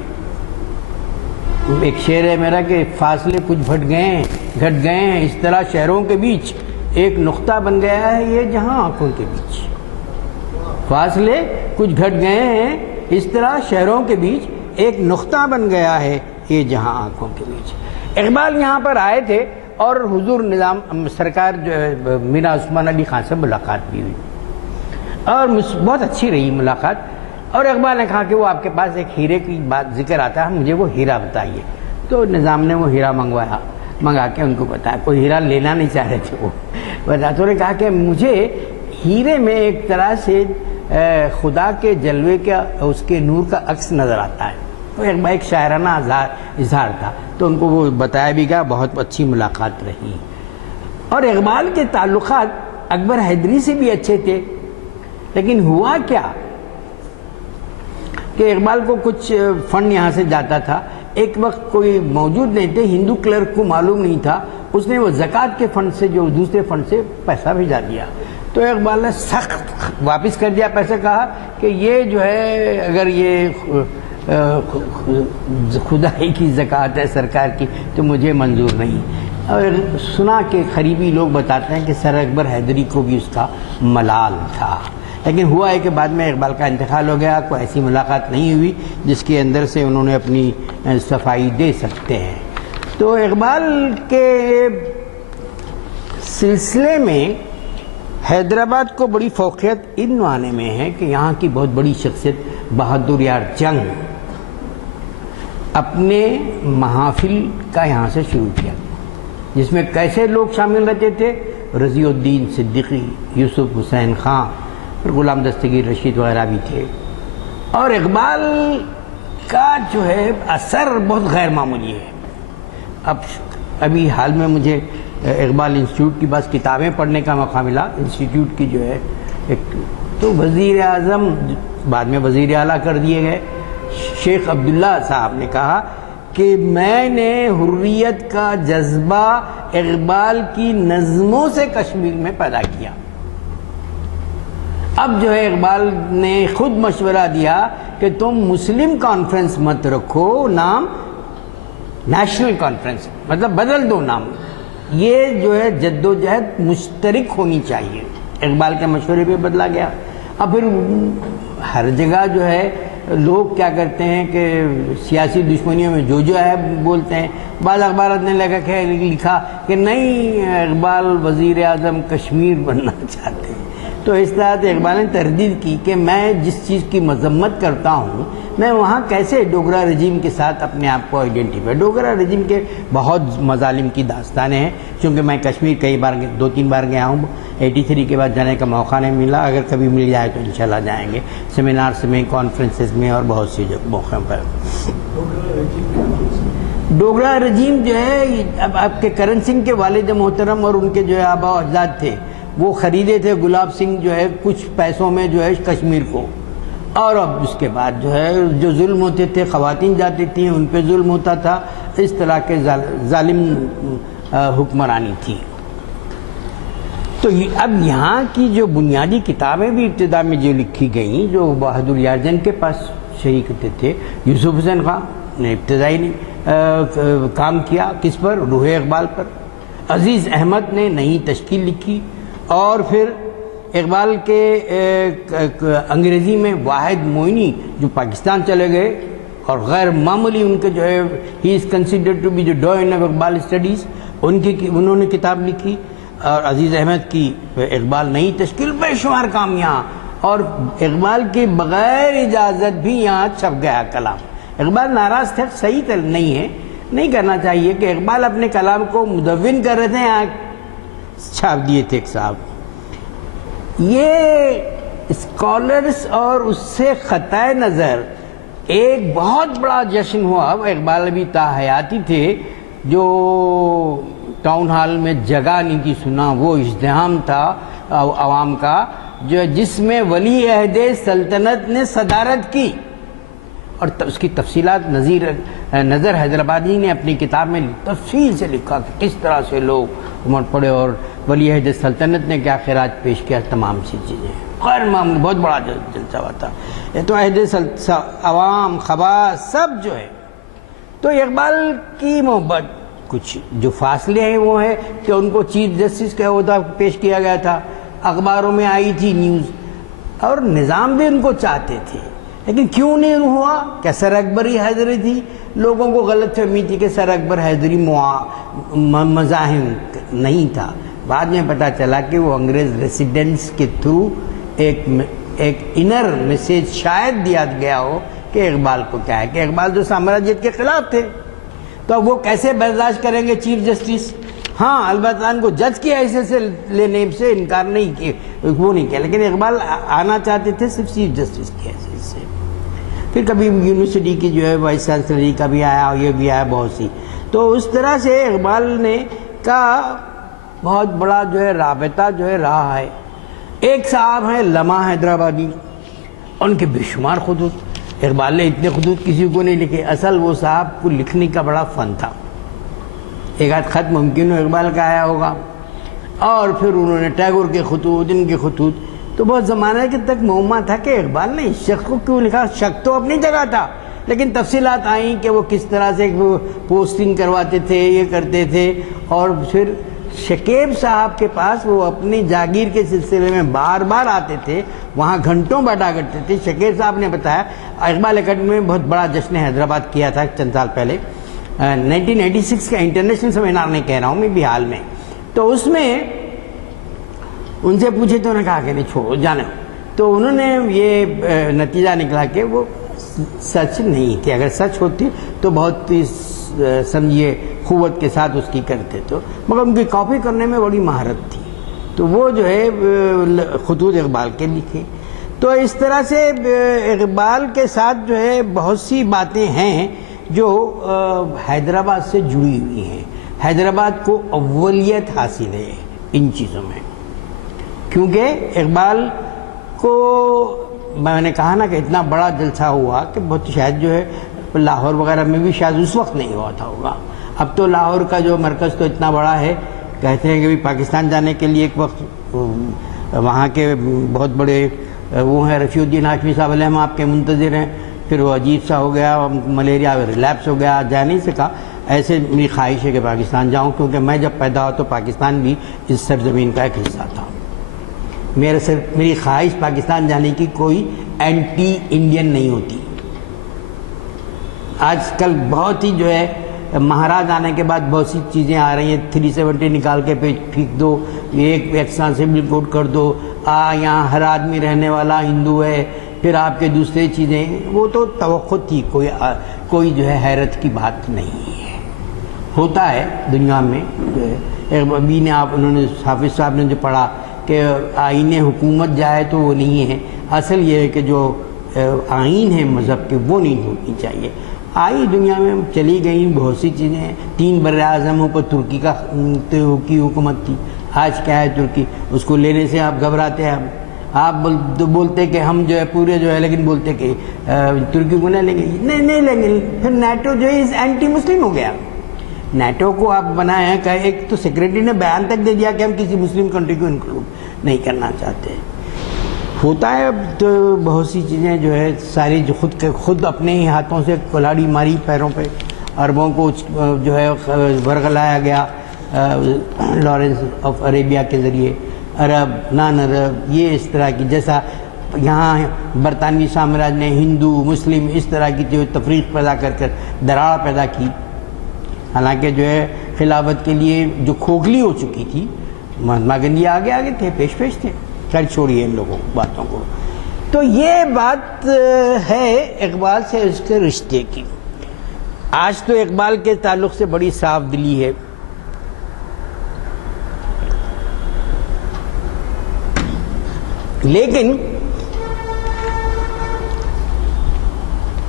ایک شعر ہے میرا کہ فاصلے کچھ گھٹ گئے ہیں، اس طرح شہروں کے بیچ ایک نقطہ بن گیا ہے یہ جہاں آنکھوں کے بیچ، فاصلے کچھ گھٹ گئے ہیں، اس طرح شہروں کے بیچ ایک نقطہ بن گیا ہے یہ جہاں آنکھوں کے بیچ۔ اقبال یہاں پر آئے تھے اور حضور نظام سرکار جو میرا عثمان علی خان سے ملاقات بھی ہوئی، اور بہت اچھی رہی ملاقات، اور اقبال نے کہا کہ وہ آپ کے پاس ایک ہیرے کی بات ذکر آتا ہے، مجھے وہ ہیرا بتائیے۔ تو نظام نے وہ ہیرا منگا کے ان کو بتایا. کوئی ہیرا لینا نہیں چاہ رہے تھے وہ. تو نے کہا کہ مجھے ہیرے میں ایک طرح سے خدا کے جلوے کا اس کے نور کا عکس نظر آتا ہے. تو ایک شاعرانہ اظہار تھا. تو ان کو وہ بتایا بھی گیا. بہت اچھی ملاقات رہی. اور اقبال کے تعلقات اکبر حیدری سے بھی اچھے تھے. لیکن ہوا کیا کہ اقبال کو کچھ فنڈ یہاں سے جاتا تھا. ایک وقت کوئی موجود نہیں تھے, ہندو کلرک کو معلوم نہیں تھا, اس نے وہ زکوٰۃ کے فنڈ سے, جو دوسرے فنڈ سے پیسہ بھیجا دیا. تو اقبال نے سخت واپس کر دیا پیسہ. کہا کہ یہ جو ہے اگر یہ خدائی کی زکوٰۃ ہے سرکار کی تو مجھے منظور نہیں. اور سنا کہ قریبی لوگ بتاتے ہیں کہ سر اکبر حیدری کو بھی اس کا ملال تھا. لیکن ہوا ہے کہ بعد میں اقبال کا انتقال ہو گیا. کوئی ایسی ملاقات نہیں ہوئی جس کے اندر سے انہوں نے اپنی صفائی دے سکتے ہیں. تو اقبال کے سلسلے میں حیدرآباد کو بڑی فوقیت ان معنی میں ہے کہ یہاں کی بہت بڑی شخصیت بہادر یار جنگ اپنے محافل کا یہاں سے شروع کیا, جس میں کیسے لوگ شامل رہتے تھے. رضی الدین صدیقی, یوسف حسین خان, غلام دستگیر رشید وغیرہ بھی تھے. اور اقبال کا جو ہے اثر بہت غیر معمولی ہے. ابھی حال میں مجھے اقبال انسٹیٹیوٹ کی بعض کتابیں پڑھنے کا موقع ملا. انسٹیٹیوٹ کی جو ہے تو وزیر اعظم بعد میں وزیر اعلیٰ کر دیے گئے شیخ عبداللہ صاحب نے کہا کہ میں نے حریت کا جذبہ اقبال کی نظموں سے کشمیر میں پیدا کیا. اب جو ہے اقبال نے خود مشورہ دیا کہ تم مسلم کانفرنس مت رکھو, نام نیشنل کانفرنس, مطلب بدل دو نام. یہ جو ہے جدوجہد مشترک ہونی چاہیے. اقبال کے مشورے پہ بدلا گیا. اب پھر ہر جگہ جو ہے لوگ کیا کرتے ہیں کہ سیاسی دشمنیوں میں جو ہے بولتے ہیں. بعض اخبارات نے لکھا کہ نہیں اقبال وزیر اعظم کشمیر بننا چاہتے ہیں. تو اس طرح سے اقبال نے تردید کی کہ میں جس چیز کی مذمت کرتا ہوں میں وہاں کیسے ڈوگرا رجیم کے ساتھ اپنے آپ کو آئیڈینٹیفائی. ڈوگرا رجیم کے بہت مظالم کی داستانیں ہیں. چونکہ میں کشمیر کئی بار 2-3 بار گیا ہوں. 83 کے بعد جانے کا موقع نہیں ملا. اگر کبھی مل جائے تو انشاءاللہ جائیں گے, سیمینارز میں, کانفرنسز میں اور بہت سی موقعوں پر. ڈوگرا رجیم جو ہے اب آپ کے کرن سنگھ کے والد محترم اور ان کے جو ہے آبا و اجداد تھے, وہ خریدے تھے گلاب سنگھ جو ہے کچھ پیسوں میں جو ہے کشمیر کو. اور اب اس کے بعد جو ہے جو ظلم ہوتے تھے, خواتین جاتی تھیں ان پہ ظلم ہوتا تھا. اس طرح کے ظالم حکمرانی تھی. تو اب یہاں کی جو بنیادی کتابیں بھی ابتدا میں جو لکھی گئیں, جو بہادر یار جنگ کے پاس شریک ہوتے تھے, یوسف حسین خان نے ابتدائی کام کیا کس پر, روح اقبال پر. عزیز احمد نے نئی تشکیل لکھی. اور پھر اقبال کے انگریزی میں واحد موئنی جو پاکستان چلے گئے اور غیر معمولی ان کے جو ہے he is considered to be the doyen of Iqbal studies, انہوں نے کتاب لکھی. اور عزیز احمد کی اقبال نئی تشکیل, بے شمار کام یہاں. اور اقبال کے بغیر اجازت بھی یہاں چھپ گیا کلام. اقبال ناراض تھے, صحیح نہیں ہے, نہیں کرنا چاہیے کہ اقبال اپنے کلام کو مدون کر رہے تھے, یہاں چھاپ دیے تھے ایک صاحب. یہ اسکالرس اور اس سے خطۂ نظر ایک بہت بڑا جشن ہوا. اقبال ابھی تاحیاتی تھے, جو ٹاؤن ہال میں جگہ نہیں تھی سنا, وہ ازدحام تھا عوام کا جس میں ولی عہد سلطنت نے صدارت کی. اور اس کی تفصیلات نظر حیدرآبادی نے اپنی کتاب میں تفصیل سے لکھا کہ کس طرح سے لوگ عمر پڑے اور ولی عہد سلطنت نے کیا خراج پیش کیا. تمام سی چیزیں غیر معمولی, بہت بڑا جلسہ ہوا تھا. یہ تو عہد عوام خواص سب جو ہے. تو اقبال کی محبت, کچھ جو فاصلے ہیں وہ ہے کہ ان کو چیف جسٹس کا عہدہ پیش کیا گیا تھا, اخباروں میں آئی تھی نیوز, اور نظام بھی ان کو چاہتے تھے. لیکن کیوں نہیں ہوا؟ کیا سر اکبر ہی حیدری تھی؟ لوگوں کو غلط فہمی تھی کہ سر اکبر حیدری مزاحم نہیں تھا. بعد میں پتہ چلا کہ وہ انگریز ریسیڈنٹس کے تھرو ایک انر میسیج شاید دیا گیا ہو کہ اقبال کو کیا ہے کہ اقبال جو سامراجیت کے خلاف تھے, تو اب وہ کیسے برداشت کریں گے چیف جسٹس؟ ہاں البتہ ان کو جج کی حیثیت سے لینے سے انکار نہیں کیا، وہ نہیں کیا، لیکن اقبال آنا چاہتے تھے صرف چیف جسٹس کی حیثیت سے۔ پھر کبھی یونیورسٹی کی جو ہے وائس چانسلری کا بھی آیا، یہ بھی آیا بہت سی۔ تو اس طرح سے اقبال نے کا بہت بڑا جو ہے رابطہ جو ہے رہا ہے۔ ایک صاحب ہیں لمحہ حیدرآبادی، ان کے بے شمار خطوط، اقبال نے اتنے خطوط کسی کو نہیں لکھے۔ اصل وہ صاحب کو لکھنے کا بڑا فن تھا، ایک آدھ خط ممکن ہو اقبال کا آیا ہوگا، اور پھر انہوں نے ٹیگور کے خطوط، ان کے خطوط، تو بہت زمانہ کے تک معمہ تھا کہ اقبال نے اس شخص کو کیوں لکھا۔ شک تو اپنی جگہ تھا، لیکن تفصیلات آئیں کہ وہ کس طرح سے پوسٹنگ کرواتے تھے، یہ کرتے تھے، اور پھر شکیب صاحب کے پاس وہ اپنی جاگیر کے سلسلے میں بار بار آتے تھے، وہاں گھنٹوں بیٹھا کرتے تھے۔ شکیب صاحب نے بتایا اقبال اکیڈمی میں بہت بڑا جشن حیدرآباد کیا تھا چند سال پہلے، 1986 کا انٹرنیشنل سیمینار نہیں کہہ رہا ہوں میں، بحال میں، تو اس میں ان سے پوچھے تو انہوں نے کہا کہ نہیں چھوڑو جانا، تو انہوں نے یہ نتیجہ نکلا کہ وہ سچ نہیں تھی، اگر سچ ہوتی تو بہت سمجھیے قوت کے ساتھ اس کی کرتے، تو مگر ان کی کاپی کرنے میں بڑی مہارت تھی، تو وہ جو ہے خطوط اقبال کے لکھے۔ تو اس طرح سے اقبال کے ساتھ جو ہے بہت سی باتیں ہیں جو حیدرآباد سے جڑی ہوئی ہیں۔ حیدرآباد کو اولیت حاصل ہے ان چیزوں میں، کیونکہ اقبال کو میں نے کہا نا کہ اتنا بڑا جلسہ ہوا کہ بہت شاید جو ہے لاہور وغیرہ میں بھی شاید اس وقت نہیں ہوا تھا ہوگا۔ اب تو لاہور کا جو مرکز تو اتنا بڑا ہے، کہتے ہیں کہ بھی پاکستان جانے کے لیے ایک وقت وہاں کے بہت بڑے وہ ہیں رفیع الدین ہاشمی صاحب علیہ، ہم آپ کے منتظر ہیں، پھر وہ عجیب سا ہو گیا، ملیریا ریلیپس ہو گیا، جا نہیں سکا۔ ایسے میری خواہش ہے کہ پاکستان جاؤں، کیونکہ میں جب پیدا ہوا تو پاکستان بھی اس سرزمین کا ایک حصہ تھا۔ میری خواہش پاکستان جانے کی کوئی اینٹی انڈین نہیں ہوتی۔ آج کل بہت ہی جو ہے مہاراج آنے کے بعد بہت سی چیزیں آ رہی ہیں، 370 نکال کے پھینک دو، ایک یکساں سول کوڈ کر دو، یہاں ہر آدمی رہنے والا ہندو ہے، پھر آپ کے دوسرے چیزیں، وہ تو توقع تھی، کوئی جو ہے حیرت کی بات نہیں ہے، ہوتا ہے دنیا میں جو ہے۔ ابھی نے انہوں نے حافظ صاحب نے جو پڑھا کہ آئین حکومت جائے تو وہ نہیں ہے، اصل یہ ہے کہ جو آئین ہے مذہب کے وہ نہیں ہونی چاہیے۔ آئی دنیا میں چلی گئی بہت سی چیزیں ہیں، 3 براعظموں پر ترکی کی حکومت تھی، آج کیا ہے ترکی، اس کو لینے سے آپ گھبراتے ہیں، آپ بولتے کہ ہم جو ہے پورے جو ہے، لیکن بولتے کہ ترکی کو نہیں لیں گے، نہیں لیں گے۔ پھر نیٹو جو ہے اینٹی مسلم ہو گیا۔ نیٹو کو آپ بنائے ہیں کہ ایک تو سیکریٹری نے بیان تک دے دیا کہ ہم کسی مسلم کنٹری کو انکلوڈ نہیں کرنا چاہتے۔ ہوتا ہے اب تو بہت سی چیزیں جو ہے ساری جو خود اپنے ہی ہاتھوں سے کلاڑی ماری پیروں پہ، عربوں کو جو ہے ورغلایا گیا لارنس آف عربیہ کے ذریعے، عرب نان عرب، یہ اس طرح کی، جیسا یہاں برطانوی سامراج نے ہندو مسلم اس طرح کی جو تفریق پیدا کر دراڑ پیدا کی، حالانکہ جو ہے خلافت کے لیے جو کھوکھلی ہو چکی تھی، مہاتما گاندھی آگے تھے، پیش تھے۔ خیر چھوڑیے ان لوگوں باتوں کو۔ تو یہ بات ہے اقبال سے اس کے رشتے کی۔ آج تو اقبال کے تعلق سے بڑی صاف دلی ہے، لیکن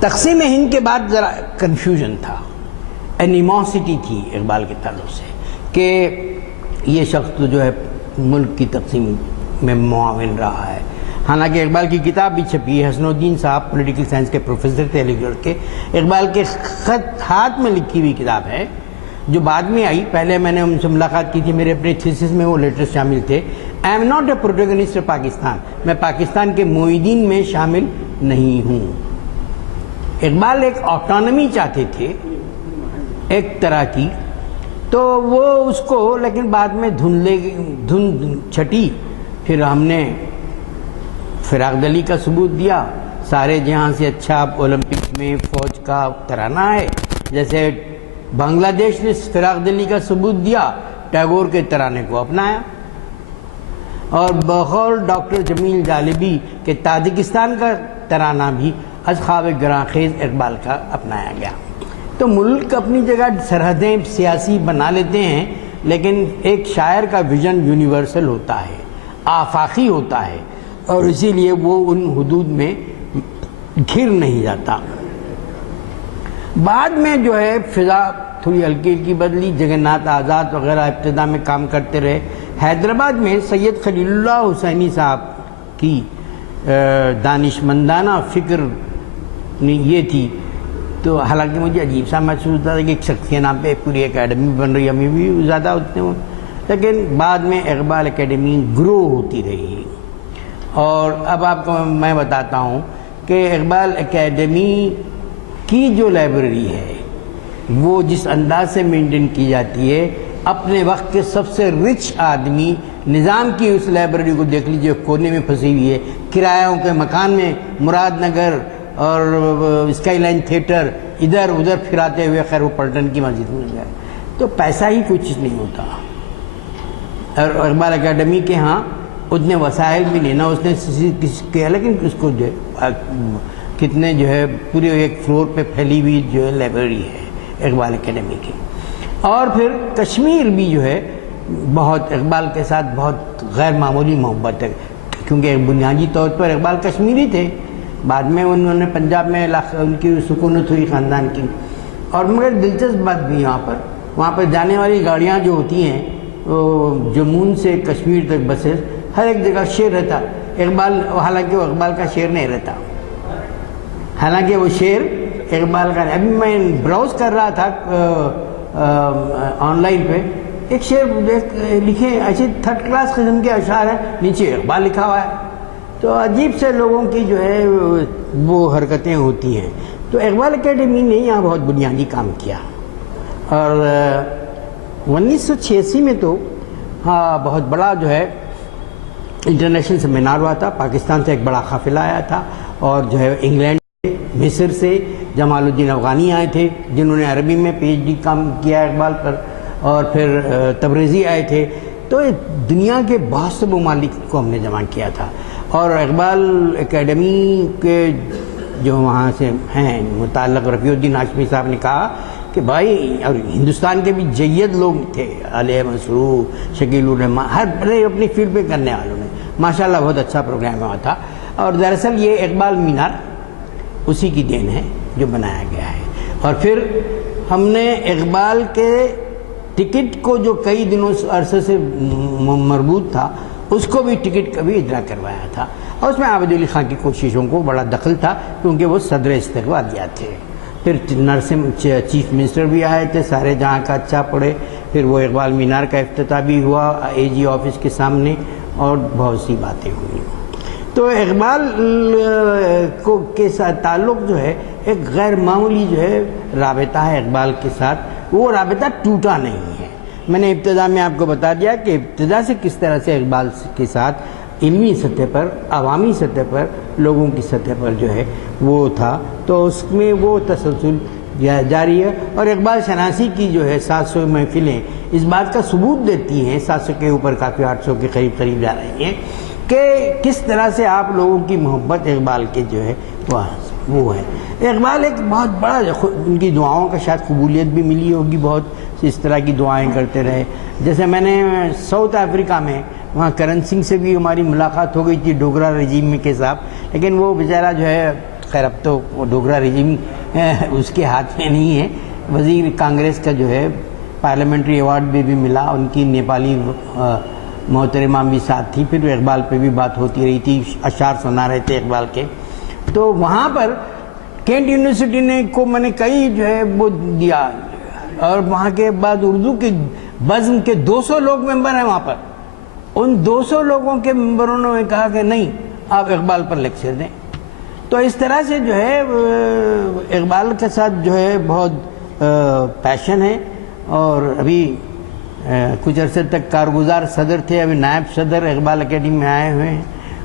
تقسیم ہند کے بعد ذرا کنفیوژن تھا، اینیموسٹی تھی اقبال کے تعلق سے کہ یہ شخص تو جو ہے ملک کی تقسیم میں معاون رہا ہے۔ حالانکہ اقبال کی کتاب بھی چھپی ہے، حسن الدین صاحب پولیٹیکل سائنس کے پروفیسر تھے علی گڑھ کے، اقبال کے خط ہاتھ میں لکھی ہوئی کتاب ہے جو بعد میں آئی۔ پہلے میں نے ان سے ملاقات کی تھی، میرے اپنے تھیسس میں وہ لیٹرز شامل تھے۔ I am not a protagonist of Pakistan, میں پاکستان کے معیدین میں شامل نہیں ہوں۔ اقبال ایک آٹونومی چاہتے تھے ایک طرح کی، تو وہ اس کو لیکن بعد میں دھند چھٹی، پھر ہم نے فراق دلی کا ثبوت دیا، سارے جہاں سے اچھا اولمپکس میں فوج کا ترانہ ہے، جیسے بنگلہ دیش نے فراق دلی کا ثبوت دیا، ٹیگور کے ترانے کو اپنایا، اور بقول ڈاکٹر جمیل جالبی کے تاجکستان کا ترانہ بھی از خواب گراں خیز اقبال کا اپنایا گیا۔ تو ملک اپنی جگہ سرحدیں سیاسی بنا لیتے ہیں، لیکن ایک شاعر کا ویژن یونیورسل ہوتا ہے، آفاقی ہوتا ہے، اور اسی لیے وہ ان حدود میں گھر نہیں جاتا۔ بعد میں جو ہے فضا تھوڑی ہلکی ہلکی بدلی، جگن ناتھ آزاد وغیرہ ابتدا میں کام کرتے رہے۔ حیدرآباد میں سید خلیل اللہ حسینی صاحب کی دانشمندانہ فکر یہ تھی، تو حالانکہ مجھے عجیب سا محسوس ہوتا تھا کہ ایک شخص کے نام پہ پوری اکیڈمی بن رہی ہے، ہمیں بھی زیادہ ہوتے ہیں، لیکن بعد میں اقبال اکیڈمی گرو ہوتی رہی۔ اور اب آپ کو میں بتاتا ہوں کہ اقبال اکیڈمی کی جو لائبریری ہے وہ جس انداز سے مینٹین کی جاتی ہے، اپنے وقت کے سب سے رچ آدمی نظام کی اس لائبریری کو دیکھ لیجئے، کونے میں پھنسی ہوئی ہے، کرایوں کے مکان میں مراد نگر اور اسکائی لائن تھیٹر ادھر ادھر پھراتے ہوئے، خیر وہ پلٹن کی مسجد میں گئے، تو پیسہ ہی کوئی چیز نہیں ہوتا۔ اور اقبال اکیڈمی کے ہاں اتنے وسائل بھی نہیں، نہ اس نے کسی کیا، لیکن اس کو جو ہے کتنے جو ہے پورے ایک فلور پہ پھیلی ہوئی جو ہے لائبریری ہے اقبال اکیڈمی کی۔ اور پھر کشمیر بھی جو ہے بہت اقبال کے ساتھ بہت غیر معمولی محبت ہے، کیونکہ بنیادی طور پر اقبال کشمیری تھے، بعد میں انہوں نے پنجاب میں ان کی سکونت ہوئی خاندان کی۔ اور مگر دلچسپ بات بھی وہاں پر جانے والی گاڑیاں جو ہوتی ہیں جمون سے کشمیر تک بسیں، ہر ایک جگہ شعر رہتا، اقبال، حالانکہ وہ اقبال کا شعر نہیں رہتا، حالانکہ وہ شعر اقبال کا۔ ابھی میں براؤز کر رہا تھا آن لائن پہ، ایک شعر لکھے ایسے تھرڈ کلاس قسم کے اشعار ہیں، نیچے اقبال لکھا ہوا ہے، تو عجیب سے لوگوں کی جو ہے وہ حرکتیں ہوتی ہیں۔ تو اقبال اکیڈمی نے یہاں بہت بنیادی کام کیا۔ اور 1986 میں تو بہت بڑا جو ہے انٹرنیشنل سیمینار ہوا تھا، پاکستان سے ایک بڑا قافلہ آیا تھا، اور جو ہے انگلینڈ سے، مصر سے جمال الدین افغانی آئے تھے جنہوں نے عربی میں پی ایچ ڈی کام کیا اقبال پر، اور پھر تبریزی آئے تھے، تو دنیا کے بہت سے ممالک کو ہم نے جمع کیا تھا۔ اور اقبال اکیڈمی کے جو وہاں سے ہیں متعلق رفیع الدین ہاشمی صاحب نے کہا کہ بھائی، اور ہندوستان کے بھی جید لوگ تھے، علیہ مسرور، شکیل الرحمان، ہر اپنی فیلڈ پہ کرنے والوں نے، ماشاءاللہ بہت اچھا پروگرام ہوا تھا۔ اور دراصل یہ اقبال مینار اسی کی دین ہے جو بنایا گیا ہے۔ اور پھر ہم نے اقبال کے ٹکٹ کو جو کئی دنوں عرصے سے مربوط تھا، اس کو بھی ٹکٹ کا بھی اجرا کروایا تھا، اور اس میں عابد علی خان کی کوششوں کو بڑا دخل تھا، کیونکہ وہ صدر استقبالیہ تھے۔ پھر چیف منسٹر بھی آئے تھے، سارے جہاں کا اچھا پڑے، پھر وہ اقبال مینار کا افتتاح بھی ہوا اے جی آفس کے سامنے، اور بہت سی باتیں ہوئی۔ تو اقبال کے ساتھ تعلق جو ہے ایک غیر معمولی جو ہے رابطہ ہے اقبال کے ساتھ، وہ رابطہ ٹوٹا نہیں ہے۔ میں نے ابتدا میں آپ کو بتا دیا کہ ابتدا سے کس طرح سے اقبال کے ساتھ علمی سطح پر، عوامی سطح پر، لوگوں کی سطح پر جو ہے وہ تھا، تو اس میں وہ تسلسل جاری ہے۔ اور اقبال شناسی کی جو ہے 700 محفلیں اس بات کا ثبوت دیتی ہیں، 700 کے اوپر کافی 800 کے قریب جا رہی ہیں، کہ کس طرح سے آپ لوگوں کی محبت اقبال کے جو ہے وہ ہے۔ اقبال ایک بہت بڑا، ان کی دعاؤں کا شاید قبولیت بھی ملی ہوگی، بہت اس طرح کی دعائیں کرتے رہے۔ جیسے میں نے ساؤتھ افریقہ میں، وہاں کرن سنگھ سے بھی ہماری ملاقات ہو گئی تھی، ڈوگرا رجیم کے ساتھ، لیکن وہ بیچارہ جو ہے، خیر اب تو ڈوگرا رجیم اس کے ہاتھ میں نہیں ہے، وزیر کانگریس کا جو ہے پارلیمنٹری ایوارڈ بھی ملا، ان کی نیپالی محترمہ بھی ساتھ تھی، پھر اقبال پہ بھی بات ہوتی رہی تھی، اشعار سنا رہے تھے اقبال کے۔ تو وہاں پر کینٹ یونیورسٹی نے کو میں نے کئی جو ہے وہ دیا، اور وہاں کے بعد اردو کے بزم کے 200 لوگ ممبر ہیں وہاں پر، ان 200 لوگوں کے ممبروں نے کہا کہ نہیں، آپ اقبال پر لیکچر دیں۔ تو اس طرح سے جو ہے اقبال کے ساتھ جو ہے بہت پیشن ہے، اور ابھی کچھ عرصے تک کارگزار صدر تھے، ابھی نائب صدر اقبال اکیڈمی میں آئے ہوئے ہیں،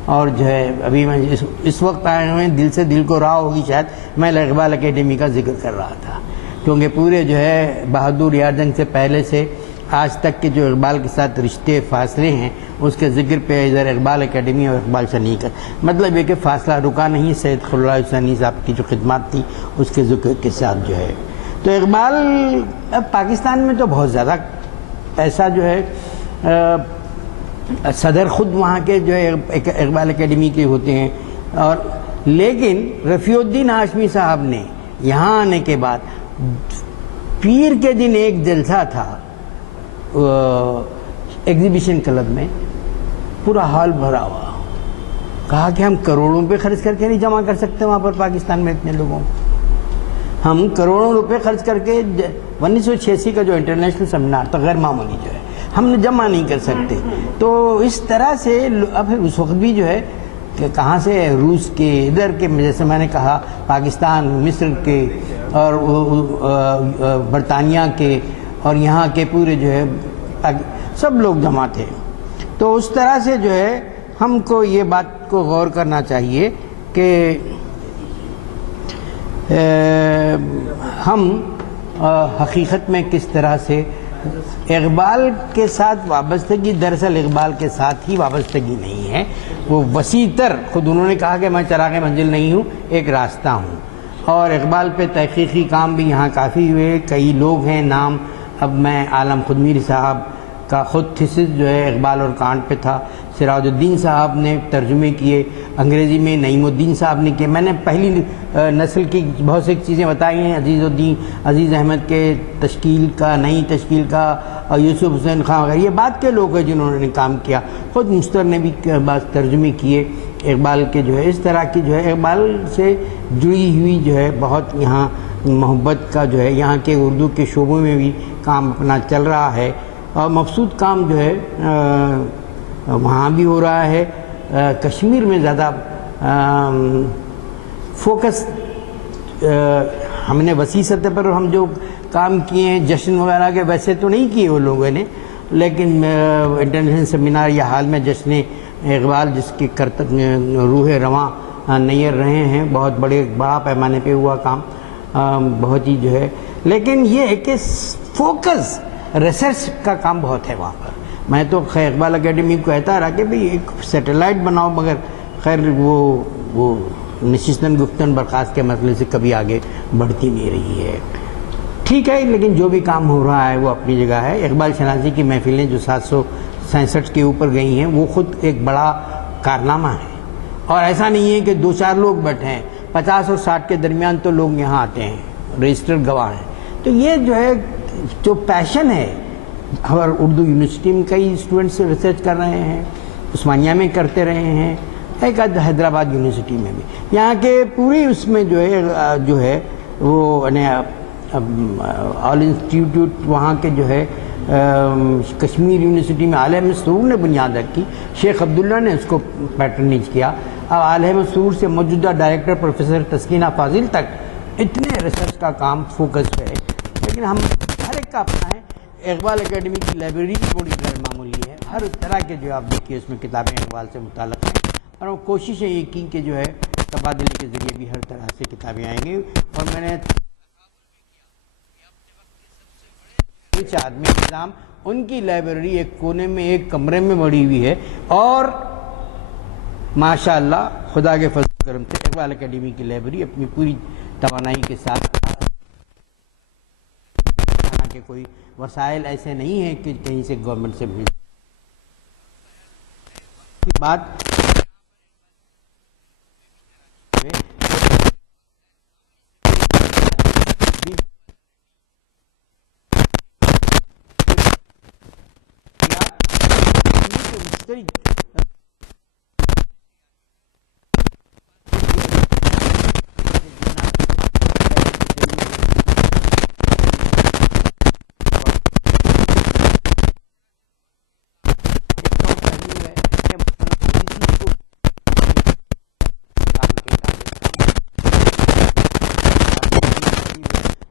اور جو ہے ابھی میں اس وقت آئے ہوئے ہیں، دل سے دل کو راہ ہوگی شاید، میں اقبال اکیڈمی کا ذکر کر رہا تھا، کیونکہ پورے جو ہے بہادر یار جنگ سے پہلے سے آج تک کے جو اقبال کے ساتھ رشتے فاصلے ہیں، اس کے ذکر پہ ادھر اقبال اکیڈمی اور اقبال شنی کا مطلب یہ کہ فاصلہ رکا نہیں، سید خلیل اللہ حسینی صاحب کی جو خدمات تھی اس کے ذکر کے ساتھ جو ہے۔ تو اقبال اب پاکستان میں تو بہت زیادہ ایسا جو ہے صدر خود وہاں کے جو ہے اقبال اکیڈمی کے ہوتے ہیں، اور لیکن رفیع الدین ہاشمی صاحب نے یہاں آنے کے بعد پیر کے دن ایک جلسہ تھا ایگزیبیشن کلب میں، پورا ہال بھرا ہوا، کہا کہ ہم کروڑوں روپے خرچ کر کے نہیں جمع کر سکتے وہاں پر پاکستان میں اتنے لوگوں، ہم کروڑوں روپے خرچ کر کے 1986 کا جو انٹرنیشنل سیمینار تھا غیر معمولی جو ہے ہم نے جمع نہیں کر سکتے۔ تو اس طرح سے اب اس وقت بھی جو ہے کہ کہاں سے روس کے ادھر کے، جیسے میں نے کہا پاکستان، مصر کے اور برطانیہ کے اور یہاں کے پورے جو ہے سب لوگ جمع تھے۔ تو اس طرح سے جو ہے ہم کو یہ بات کو غور کرنا چاہیے کہ ہم حقیقت میں کس طرح سے اقبال کے ساتھ وابستگی، دراصل اقبال کے ساتھ ہی وابستگی نہیں ہے، وہ وسیع تر، خود انہوں نے کہا کہ میں چراغ منزل نہیں ہوں، ایک راستہ ہوں، اور اقبال پہ تحقیقی کام بھی یہاں کافی ہوئے، کئی لوگ ہیں نام، اب میں عالم خود میر صاحب کا خود تھیسس جو ہے اقبال اور کانٹ پہ تھا، سراج الدین صاحب نے ترجمے کیے انگریزی میں، نعیم الدین صاحب نے کیے، میں نے پہلی نسل کی بہت سی چیزیں بتائی ہیں، عزیز احمد کے تشکیل کا، نئی تشکیل کا، اور یوسف حسین خان وغیرہ، یہ بات کے لوگ ہیں جنہوں نے کام کیا، خود مستر نے بھی بعض ترجمے کیے اقبال کے، جو ہے اس طرح کی جو ہے اقبال سے جڑی ہوئی جو ہے بہت یہاں محبت کا جو ہے یہاں کے اردو کے شعبوں میں بھی کام اپنا چل رہا ہے، اور مبسوط کام جو ہے وہاں بھی ہو رہا ہے۔ کشمیر میں زیادہ فوکس ہم نے وسیع سطح پر ہم جو کام کیے ہیں جشن وغیرہ کے ویسے تو نہیں کیے وہ لوگوں نے، لیکن انٹرنیشنل سیمینار یا حال میں جشن اقبال جس کی روح رواں نیر رہے ہیں، بہت بڑا پیمانے پہ ہوا کام، بہت ہی جو ہے، لیکن یہ ہے کہ فوکس ریسرچ کا کام بہت ہے وہاں پر۔ میں تو خیر اقبال اکیڈمی کو کہتا رہا کہ بھئی ایک سیٹلائٹ بناؤ، مگر خیر وہ نشستن گفتن برخاست کے مسئلے سے کبھی آگے بڑھتی نہیں رہی ہے۔ ٹھیک ہے، لیکن جو بھی کام ہو رہا ہے وہ اپنی جگہ ہے۔ اقبال شناسی کی محفلیں جو 766 کے اوپر گئی ہیں وہ خود ایک بڑا کارنامہ ہے، اور ایسا نہیں ہے کہ 2-4 لوگ بیٹھے ہیں، 50 اور 60 کے درمیان تو لوگ یہاں آتے ہیں، رجسٹرڈ گواہ ہیں۔ تو یہ جو ہے جو پیشن ہے، اور اردو یونیورسٹی میں کئی اسٹوڈنٹس ریسرچ کر رہے ہیں، عثمانیہ میں کرتے رہے ہیں، ایک حیدرآباد یونیورسٹی میں بھی، یہاں کے پوری اس میں جو ہے وہ آل انسٹیٹیوٹ وہاں کے جو ہے کشمیر یونیورسٹی میں عالم مسرور نے بنیاد رکھی، شیخ عبداللہ نے اس کو پیٹرنیج کیا، اب عالم مسرور سے موجودہ ڈائریکٹر پروفیسر تسکینہ فاضل تک اتنے ریسرچ کا کام فوکس ہے، لیکن ہم ہر ایک کا اپنا ہے۔ اقبال اکیڈمی کی لائبریری بڑی غیر معمولی ہے، ہر طرح کے جو آپ دیکھیے اس میں کتابیں اقبال سے متعلق ہیں، اور وہ کوشش ہے یہ کی کہ جو ہے تبادلے کے ذریعے بھی ہر طرح سے کتابیں آئیں گی۔ اور میں نے آدمی نظام ان کی لائبریری ایک کونے میں ایک کمرے میں بڑی ہوئی ہے، اور ماشاءاللہ خدا کے فضل و کرم سے اقبال اکیڈمی کی لائبریری اپنی پوری توانائی کے ساتھ، کہ کوئی وسائل ایسے نہیں ہیں کہ کہیں سے گورنمنٹ سے مل بات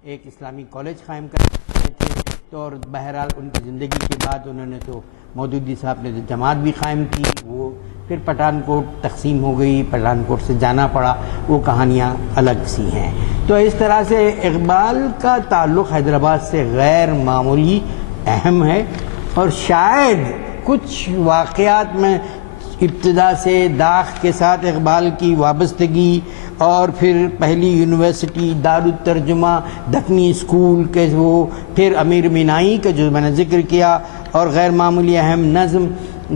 ایک اسلامی کالج قائم کرتے تھے، تو اور بہرحال ان کی زندگی کے بعد انہوں نے تو مودودی صاحب نے جماعت بھی قائم کی، وہ پھر پٹھان کوٹ تقسیم ہو گئی، پٹھان کوٹ سے جانا پڑا، وہ کہانیاں الگ سی ہیں۔ تو اس طرح سے اقبال کا تعلق حیدرآباد سے غیر معمولی اہم ہے، اور شاید کچھ واقعات میں ابتدا سے داغ کے ساتھ اقبال کی وابستگی اور پھر پہلی یونیورسٹی دارالترجمہ دکنی اسکول کے وہ، پھر امیر مینائی کا جو میں نے ذکر کیا، اور غیر معمولی اہم نظم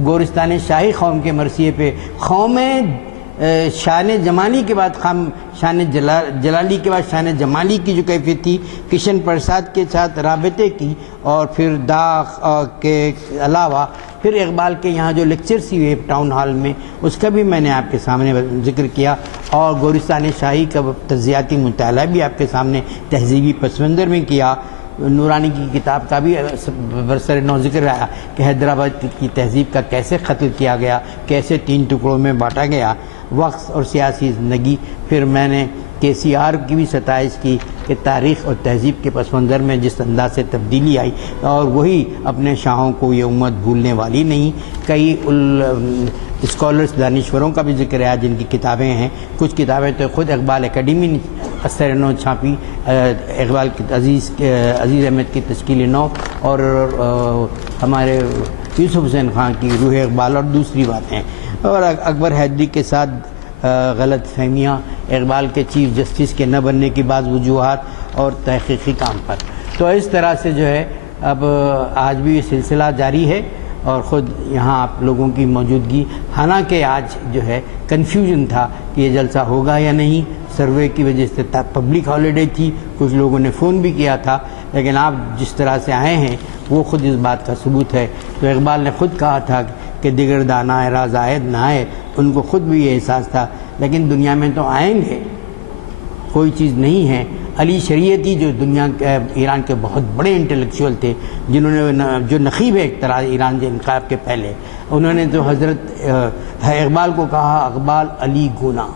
گورستان شاہی قوم کے مرثیے پہ، قوم شان جمالی کے بعد شان جلالی کے بعد شان جمالی کی جو کیفیت تھی کشن پرساد کے ساتھ رابطے کی، اور پھر داغ کے علاوہ پھر اقبال کے یہاں جو لیکچرز ہوئے ٹاؤن ہال میں، اس کا بھی میں نے آپ کے سامنے ذکر کیا، اور گورستان شاہی کا تجزیاتی مطالعہ بھی آپ کے سامنے تہذیبی پس منظر میں کیا۔ نورانی کی کتاب کا بھی برسر نو ذکر آیا کہ حیدرآباد کی تہذیب کا کیسے قتل کیا گیا، کیسے 3 ٹکڑوں میں بانٹا گیا، وقت اور سیاسی زندگی۔ پھر میں نے KCR کی بھی ستائش کی کہ تاریخ اور تہذیب کے پس منظر میں جس انداز سے تبدیلی آئی، اور وہی اپنے شاہوں کو یہ امت بھولنے والی نہیں۔ کئی اسکالرس دانشوروں کا بھی ذکر ہے جن کی کتابیں ہیں، کچھ کتابیں تو خود اقبال اکیڈمی نے اثر نو چھاپی، اقبال عزیز احمد کی تشکیل نو، اور ہمارے یوسف حسین خان کی روح اقبال، اور دوسری باتیں، اور اکبر حیدری کے ساتھ غلط فہمیاں، اقبال کے چیف جسٹس کے نہ بننے کی بعض وجوہات، اور تحقیقی کام پر۔ تو اس طرح سے جو ہے اب آج بھی یہ سلسلہ جاری ہے، اور خود یہاں آپ لوگوں کی موجودگی، حالانکہ آج جو ہے کنفیوژن تھا کہ یہ جلسہ ہوگا یا نہیں، سروے کی وجہ سے پبلک ہالیڈے تھی، کچھ لوگوں نے فون بھی کیا تھا، لیکن آپ جس طرح سے آئے ہیں وہ خود اس بات کا ثبوت ہے۔ تو اقبال نے خود کہا تھا کہ دیگر دانا را زائد نہ آئے، ان کو خود بھی یہ احساس تھا، لیکن دنیا میں تو آئیں گے، کوئی چیز نہیں ہے۔ علی شریعتی جو ایران کے بہت بڑے انٹلیکچوئل تھے، جنہوں نے جو نقیب ہے ایک طرح ایران کے انقلاب کے پہلے، انہوں نے تو حضرت اقبال کو کہا اقبال علی گونا۔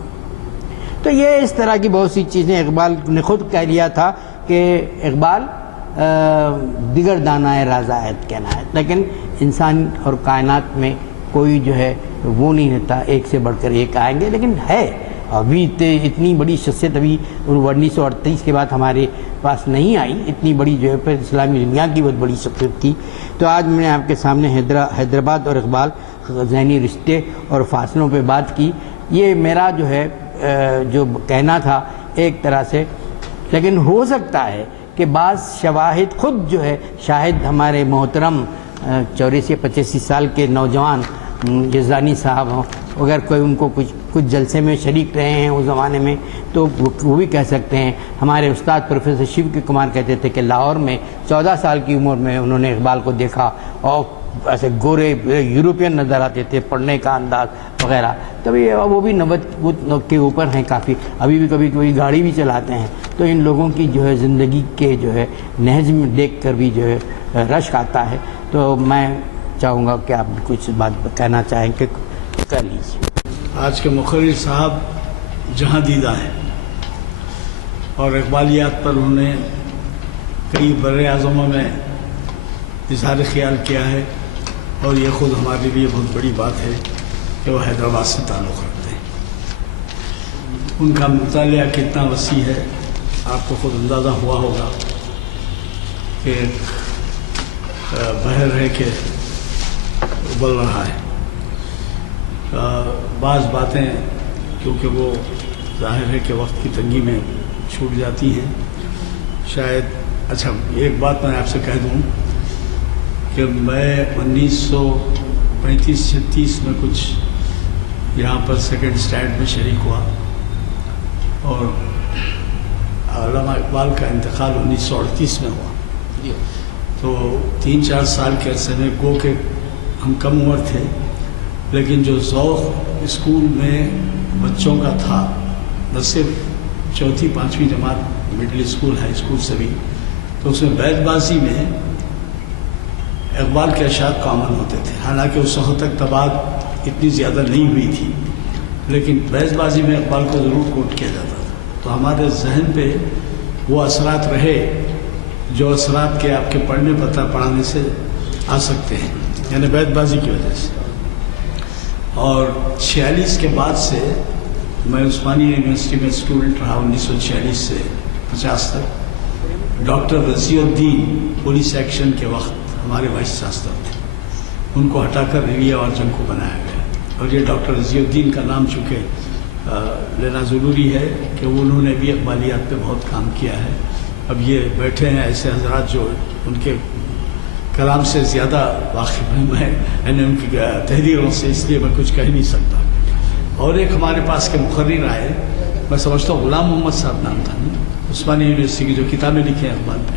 تو یہ اس طرح کی بہت سی چیزیں اقبال نے خود کہہ لیا تھا کہ اقبال دیگر دانائے رازائد کہنا ہے، لیکن انسان اور کائنات میں کوئی جو ہے وہ نہیں رہتا، ایک سے بڑھ کر ایک آئیں گے، لیکن ہے ابھی اتنی بڑی شخصیت ابھی 1938 کے بعد ہمارے پاس نہیں آئی، اتنی بڑی جو ہے پھر اسلامی دنیا کی بہت بڑی شخصیت تھی۔ تو آج میں نے آپ کے سامنے حیدرآباد اور اقبال، ذہنی رشتے اور فاصلوں پہ بات کی۔ یہ میرا جو ہے جو کہنا تھا ایک طرح سے، لیکن ہو سکتا ہے کہ بعض شواہد خود جو ہے شاہد ہمارے محترم 84-85 سال کے نوجوان جزانی صاحب ہوں، اگر کوئی ان کو کچھ جلسے میں شریک رہے ہیں اس زمانے میں، تو وہ بھی کہہ سکتے ہیں۔ ہمارے استاد پروفیسر شیو کے کمار کہتے تھے کہ لاہور میں 14 سال کی عمر میں انہوں نے اقبال کو دیکھا، اور ایسے گورے یوروپین نظر آتے تھے، پڑھنے کا انداز وغیرہ۔ تبھی وہ بھی 90 کے اوپر ہیں کافی، ابھی بھی کبھی کبھی گاڑی بھی چلاتے ہیں۔ تو ان لوگوں کی جو ہے زندگی کے جو ہے نہج میں دیکھ کر بھی جو ہے رشک آتا ہے۔ تو میں چاہوں گا کہ آپ کچھ بات کہنا چاہیں کہ کر لیجیے۔ آج کے مقرر صاحب جہاں دیدہ ہیں، اور اقبالیات پر انہوں نے کئی بر اعظموں میں اظہار خیال کیا ہے، اور یہ خود ہمارے لیے بہت بڑی بات ہے کہ وہ حیدرآباد سے تعلق رکھتے ہیں۔ ان کا مطالعہ کتنا وسیع ہے آپ کو خود اندازہ ہوا ہوگا کہ بحر ہے کہ ابل رہا ہے۔ بعض باتیں کیونکہ وہ ظاہر ہے کہ وقت کی تنگی میں چھوٹ جاتی ہیں شاید۔ اچھا، ایک بات میں آپ سے کہہ دوں کہ میں 1935-36 میں کچھ یہاں پر سیکنڈ سٹینڈ میں شریک ہوا، اور علامہ اقبال کا انتقال 1938 میں ہوا۔ تو 3-4 سال کے عرصے میں گو کہ ہم کم عمر تھے، لیکن جو ذوق اسکول میں بچوں کا تھا، نہ صرف 4-5ویں جماعت مڈل اسکول ہائی اسکول سے بھی، تو اس میں بیت بازی میں اقبال کے اشعار کامن ہوتے تھے۔ حالانکہ اس وقت تک تباد اتنی زیادہ نہیں ہوئی تھی، لیکن بیت بازی میں اقبال کو ضرور کوٹ کیا جاتا تھا۔ تو ہمارے ذہن پہ وہ اثرات رہے جو اثرات کے آپ کے پڑھانے سے آ سکتے ہیں، یعنی بیت بازی کی وجہ سے۔ اور 46 کے بعد سے میں عثمانیہ یونیورسٹی میں اسٹوڈنٹ رہا، 1946 سے 50 تک۔ ڈاکٹر رضی الدین پولیس ایکشن کے وقت ہمارے وائس چانسلر تھے، ان کو ہٹا کر ریویا اور جنگ کو بنایا گیا، اور یہ ڈاکٹر رضی الدین کا نام چونکہ لینا ضروری ہے کہ انہوں نے بھی اقبالیات پہ بہت کام کیا ہے. اب یہ بیٹھے ہیں ایسے حضرات جو ان کے کلام سے زیادہ واقف ہیں میں، یعنی ان کی تحریروں سے، اس لیے میں کچھ کہہ نہیں سکتا. اور ایک ہمارے پاس کے مقرر آئے، میں سمجھتا ہوں غلام محمد صاحب نام تھا نا، عثمانیہ یونیورسٹی کی جو کتابیں لکھے ہیں اقبال پہ.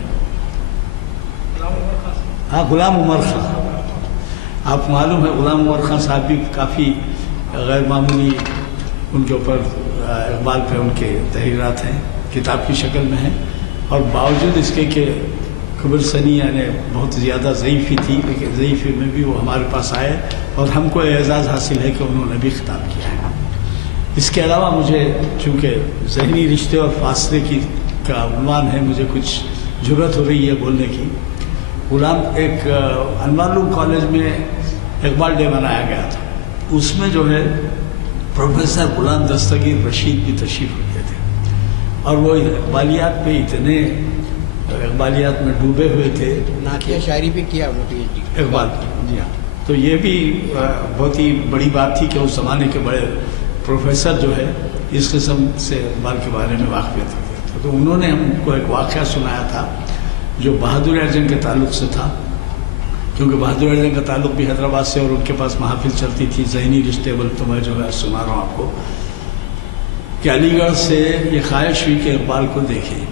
ہاں، غلام عمر خان. آپ کو معلوم ہے غلام عمر خان صاحب بھی کافی غیر معمولی ان کے اوپر اقبال پہ ان کے تحریرات ہیں، کتاب کی شکل میں ہیں. اور باوجود اس کے کہ قبر سنی یعنی بہت زیادہ ضعیفی تھی، لیکن ضعیفی میں بھی وہ ہمارے پاس آئے اور ہم کو اعزاز حاصل ہے کہ انہوں نے بھی خطاب کیا ہے. اس کے علاوہ مجھے چونکہ ذہنی رشتے اور فاصلے کا عنوان ہے، مجھے کچھ جرأت ہو رہی ہے بولنے کی. غلام ایک انوارالعلوم کالج میں اقبال ڈے منایا گیا تھا، اس میں جو ہے پروفیسر غلام دستگیر رشید بھی تشریف رکھتے تھے اور وہ اقبالیات پہ اتنے اقبالیات میں ڈوبے ہوئے تھے. نعتیہ شاعری پہ کیا انہوں نے PhD اقبال پہ. جی ہاں، تو یہ بھی بہت ہی بڑی بات تھی کہ اس زمانے کے بڑے پروفیسر جو ہے اس قسم سے اقبال کے بارے میں واقفیت رکھتے تھے. تو انہوں نے ہم کو ایک واقعہ سنایا تھا جو بہادر ارجن کے تعلق سے تھا، کیونکہ بہادر ارجن کا تعلق بھی حیدرآباد سے اور ان کے پاس محافل چلتی تھی ذہنی رشتے. بل تو میں جو ہے سنا رہا ہوں آپ کو کہ علی گڑھ سے یہ خواہش ہوئی کہ اقبال کو دیکھیں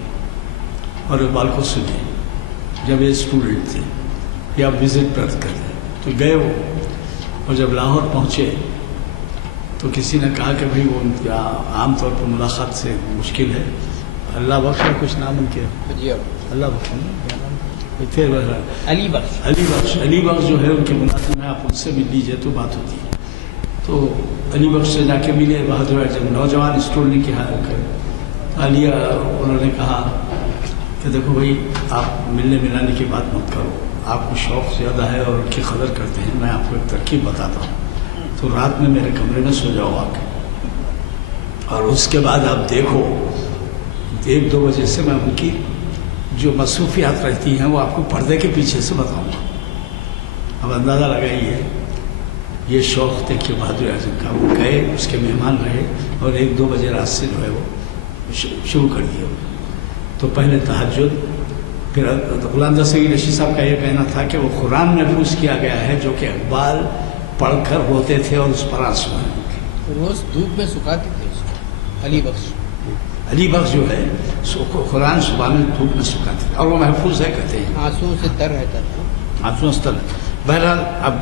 اور اقبال کو سنیں جب یہ اسٹوڈنٹ تھے یا وزٹ پر کریں. تو گئے وہ، اور جب لاہور پہنچے تو کسی نے کہا کہ بھئی وہ عام طور پر ملاقات سے مشکل ہے. اللہ بخش ہے کچھ نام ان کے، اللہ بخش تھے، علی بخش جو ہے ان کے ملاقات میں آپ ان سے مل لیجیے تو بات ہوتی ہے. تو علی بخش سے جا کے ملے بہادر جب نوجوان اسٹوڈنٹ کی حالت کر علیہ، انہوں نے کہا کہ دیکھو بھائی آپ ملنے ملانے کی بات مت کرو، آپ کو شوق زیادہ ہے اور ان کی قدر کرتے ہیں. میں آپ کو ایک ترکیب بتاتا ہوں، تو رات میں میرے کمرے میں سو جاؤ آ کے، اور اس کے بعد آپ دیکھو 1-2 بجے سے میں ان کی جو مصروفیات رہتی ہیں وہ آپ کو پردے کے پیچھے سے بتاؤں گا. اب اندازہ لگائیے یہ شوق دیکھیے بہادر اعظم کا. وہ گئے، اس کے مہمان رہے اور 1-2 بجے رات سے جو ہے وہ شروع کر دیا. تو پہلے تہجد، پھر غلام دستگیر رشید صاحب کا یہ کہنا تھا کہ وہ قرآن محفوظ کیا گیا ہے جو کہ اقبال پڑھ کر روتے تھے اور اس پر آنسو ہیں. روز دھوپ میں سکھاتے تھے اس کو. علی بخش جو ہے قرآن صبح میں دھوپ میں سکھاتے تھے اور وہ محفوظ ہے کہتے ہیں. آنسوؤں سے تر رہتا تھا. آنسوؤں سے تر. بہرحال اب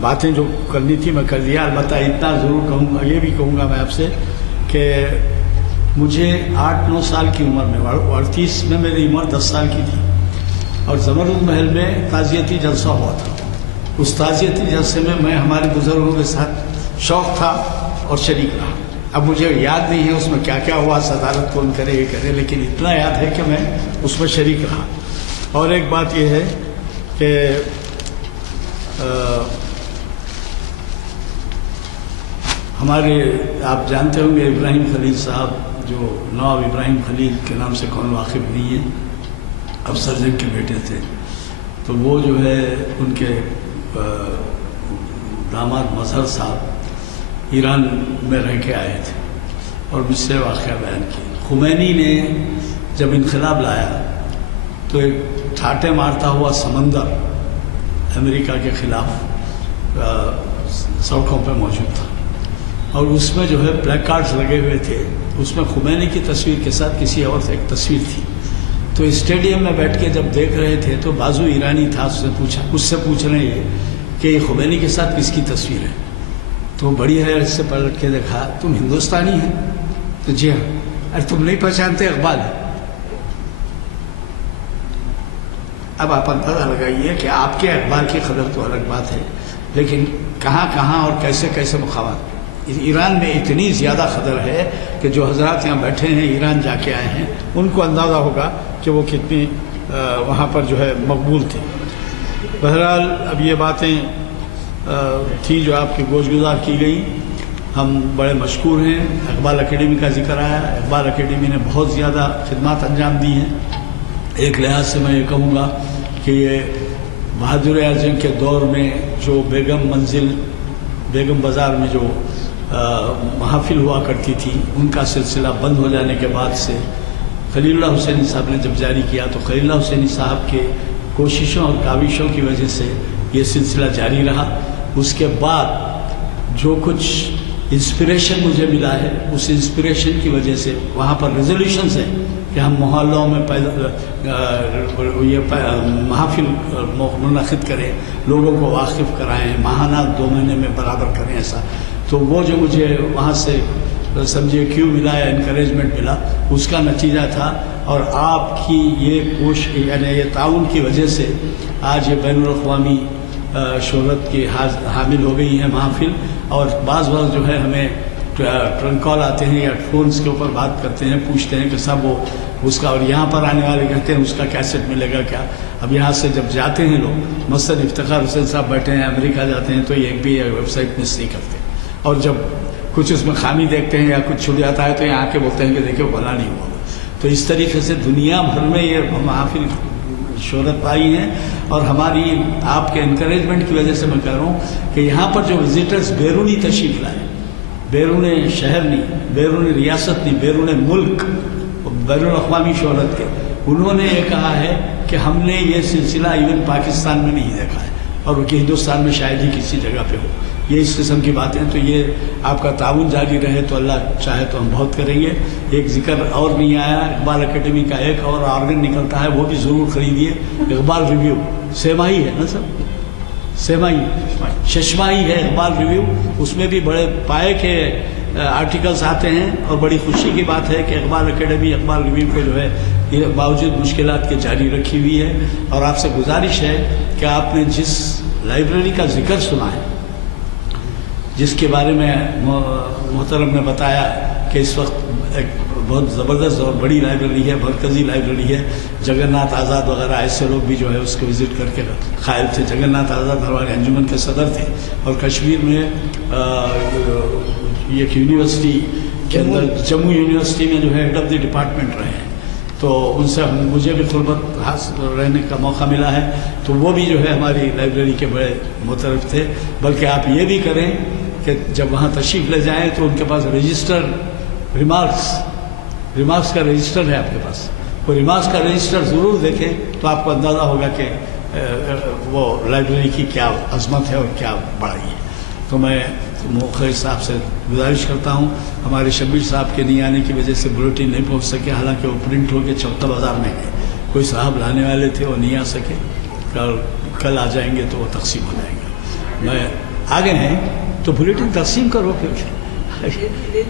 باتیں جو کرنی تھی میں کر لیا. البتہ اتنا ضرور کہوں گا، یہ بھی کہوں گا میں آپ سے کہ مجھے 8-9 سال کی عمر میں 38 میں میری عمر 10 سال کی تھی اور زمرد محل میں تعزیتی جلسہ ہوا تھا. اس تعزیتی جلسے میں ہمارے بزرگوں کے ساتھ شوق تھا اور شریک رہا. اب مجھے یاد نہیں ہے اس میں کیا کیا ہوا، صدارت کون کرے یہ کرے، لیکن اتنا یاد ہے کہ میں اس میں شریک رہا. اور ایک بات یہ ہے کہ ہمارے آپ جانتے ہوں گے ابراہیم خلیل صاحب، جو نواب ابراہیم خلیل کے نام سے کون واقف نہیں ہے، افسر جنگ کے بیٹے تھے. تو وہ جو ہے ان کے داماد مظہر صاحب ایران میں رہ کے آئے تھے اور مجھ سے واقعہ بیان کیا. خمینی نے جب انقلاب لایا تو ایک ٹھاٹے مارتا ہوا سمندر امریکہ کے خلاف سڑکوں پہ موجود تھا اور اس میں جو ہے پلیک کارڈز لگے ہوئے تھے. اس میں خمینی کی تصویر کے ساتھ کسی اور سے ایک تصویر تھی. تو اسٹیڈیم میں بیٹھ کے جب دیکھ رہے تھے تو بازو ایرانی تھا، اس سے پوچھ رہے ہیں کہ یہ خمینی کے ساتھ کس کی تصویر ہے. تو بڑی حیرت سے پلٹ کے دیکھا، تم ہندوستانی ہیں؟ تو جی ہاں. ارے تم نہیں پہچانتے اقبال ہے. اب آپ اندازہ لگائیے کہ آپ کے اقبال کی قدر تو الگ بات ہے، لیکن کہاں کہاں اور کیسے کیسے مقامات. ایران میں اتنی زیادہ قدر ہے کہ جو حضرات یہاں بیٹھے ہیں ایران جا کے آئے ہیں ان کو اندازہ ہوگا کہ وہ کتنی وہاں پر جو ہے مقبول تھے. بہرحال اب یہ باتیں تھی جو آپ کی گوش گزار کی گئی. ہم بڑے مشکور ہیں. اقبال اکیڈمی کا ذکر آیا. اقبال اکیڈمی نے بہت زیادہ خدمات انجام دی ہیں. ایک لحاظ سے میں یہ کہوں گا کہ یہ بہادر اعظم کے دور میں جو بیگم بازار میں جو محافل ہوا کرتی تھی، ان کا سلسلہ بند ہو جانے کے بعد سے خلیل اللہ حسینی صاحب نے جب جاری کیا تو خلیل اللہ حسینی صاحب کے کوششوں اور کاوشوں کی وجہ سے یہ سلسلہ جاری رہا۔ اس کے بعد جو کچھ انسپریشن مجھے ملا ہے، اس انسپریشن کی وجہ سے وہاں پر ریزولوشنز ہیں کہ ہم محلوں میں یہ محافل منعقد کریں، لوگوں کو واقف کرائیں، ماہانہ 2 مہینے میں برابر کریں ایسا۔ تو وہ جو مجھے وہاں سے سمجھے کیوں ملا یا انکریجمنٹ ملا، اس کا نتیجہ تھا، اور آپ کی یہ یعنی یہ تعاون کی وجہ سے آج یہ بین الاقوامی شہرت کی حامل ہو گئی ہیں محافل۔ اور بعض جو ہے ہمیں ٹرنک کال آتے ہیں یا فونز کے اوپر بات کرتے ہیں، پوچھتے ہیں کہ صاحب وہ اس کا، اور یہاں پر آنے والے کہتے ہیں اس کا کیسٹ ملے گا کیا؟ اب یہاں سے جب جاتے ہیں لوگ، مثلاً افتخار حسین صاحب بیٹھے ہیں امریکہ جاتے ہیں تو یہ ایک بھی ویب سائٹ مس نہیں کرتے، اور جب کچھ اس میں خامی دیکھتے ہیں یا کچھ چھوٹ جاتا ہے تو یہاں آ کے بولتے ہیں کہ دیکھیں بھلا نہیں ہوا۔ تو اس طریقے سے دنیا بھر میں یہ محافل شہرت پائی ہیں، اور ہماری آپ کے انکریجمنٹ کی وجہ سے میں کہہ رہا ہوں کہ یہاں پر جو وزٹرز بیرونی تشریف لائے، بیرون شہر نہیں، بیرون ریاست نہیں، بیرون ملک، بین الاقوامی شہرت کے، انہوں نے یہ کہا ہے کہ ہم نے یہ سلسلہ ایون پاکستان میں نہیں دیکھا ہے، اور کہ ہندوستان میں شاید ہی کسی جگہ پہ ہو، یہ اس قسم کی باتیں۔ تو یہ آپ کا تعاون جاری رہے تو اللہ چاہے تو ہم بہت کریں گے۔ ایک ذکر اور نہیں آیا، اقبال اکیڈمی کا ایک اور آرگن نکلتا ہے، وہ بھی ضرور خریدیے، اقبال ریویو، سیمائی ہے نا سر، سیمائی ششمائی ہے اقبال ریویو، اس میں بھی بڑے پائے کے آرٹیکلز آتے ہیں، اور بڑی خوشی کی بات ہے کہ اقبال اکیڈمی اقبال ریویو کو جو ہے یہ باوجود مشکلات کے جاری رکھی ہوئی ہے۔ اور آپ سے گزارش ہے کہ آپ نے جس لائبریری کا ذکر سنا ہے، جس کے بارے میں محترم نے بتایا کہ اس وقت ایک بہت زبردست اور بڑی لائبریری ہے، مرکزی لائبریری ہے، جگن ناتھ آزاد وغیرہ ایسے لوگ بھی جو ہے اس کو وزٹ کر کے قائل تھے۔ جگن ناتھ آزاد ہمارے انجمن کے صدر تھے، اور کشمیر میں ایک یونیورسٹی کے اندر جموں یونیورسٹی میں جو ہے ہیڈ آف دی ڈپارٹمنٹ رہے ہیں، تو ان سے مجھے بھی قربت حاصل رہنے کا موقع ملا ہے، تو وہ بھی جو ہے ہماری لائبریری کے بڑے معترف تھے۔ بلکہ آپ یہ بھی کریں کہ جب وہاں تشریف لے جائیں تو ان کے پاس رجسٹر ریمارکس کا رجسٹر ہے آپ کے پاس، وہ ریمارکس کا رجسٹر ضرور دیکھیں تو آپ کو اندازہ ہوگا کہ وہ لائبریری کی کیا عظمت ہے اور کیا بڑائی ہے۔ تو میں مؤخر صاحب سے گزارش کرتا ہوں، ہمارے شبیر صاحب کے نہیں آنے کی وجہ سے بلیٹن نہیں پہنچ سکے، حالانکہ وہ پرنٹ ہو کے چوتھا بازار میں ہے، کوئی صاحب لانے والے تھے وہ نہیں آ سکے، کل آ جائیں گے تو وہ تقسیم ہو جائیں گے۔ میں آگے ہیں تو بلیٹن تقسیم کرو پھر،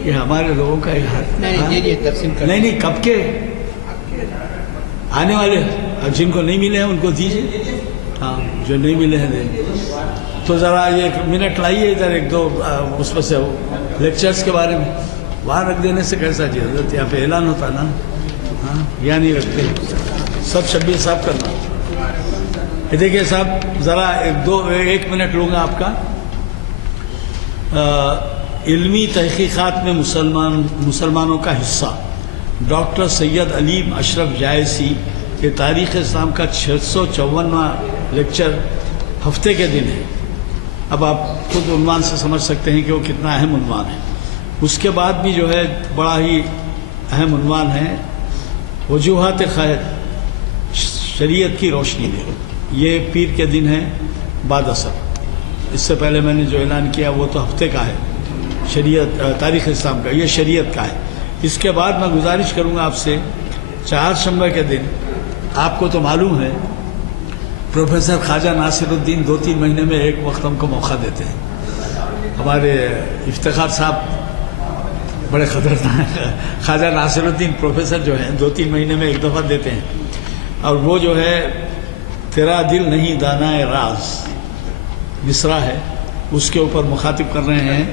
یہ ہمارے لوگوں کا ایک حق نہیں کب کے آنے والے جن کو نہیں ملے ہیں ان کو دیجیے، ہاں جو نہیں ملے ہیں دیں۔ تو ذرا ایک منٹ لائیے ادھر، ایک دو اس میں سے لیکچرز کے بارے میں وہاں رکھ دینے سے کیسا جی حضرت، یہاں پہ اعلان ہوتا نا، ہاں یا نہیں رکھتے سب شبیر صاحب کرنا۔ یہ دیکھیے صاحب ذرا ایک منٹ لوں گا آپ کا۔ علمی تحقیقات میں مسلمانوں کا حصہ، ڈاکٹر سید علیم اشرف جائسی کے تاریخ اسلام کا 654واں لیکچر ہفتے کے دن ہے۔ اب آپ خود عنوان سے سمجھ سکتے ہیں کہ وہ کتنا اہم عنوان ہے۔ اس کے بعد بھی جو ہے بڑا ہی اہم عنوان ہے، وجوہات خیر شریعت کی روشنی میں۔ یہ پیر کے دن ہے بعد اثر، اس سے پہلے میں نے جو اعلان کیا وہ تو ہفتے کا ہے، شریعت تاریخ اسلام کا، یہ شریعت کا ہے۔ اس کے بعد میں گزارش کروں گا آپ سے، چہارشنبے کے دن آپ کو تو معلوم ہے پروفیسر خواجہ ناصر الدین 2-3 مہینے میں ایک وقت ہم کو موقع دیتے ہیں۔ ہمارے افتخار صاحب بڑے خطرناک خواجہ ناصر الدین پروفیسر جو ہیں 2-3 مہینے میں ایک دفعہ دیتے ہیں، اور وہ جو ہے تیرا دل نہیں دانائے راز مصرع ہے، اس کے اوپر مخاطب کر رہے ہیں۔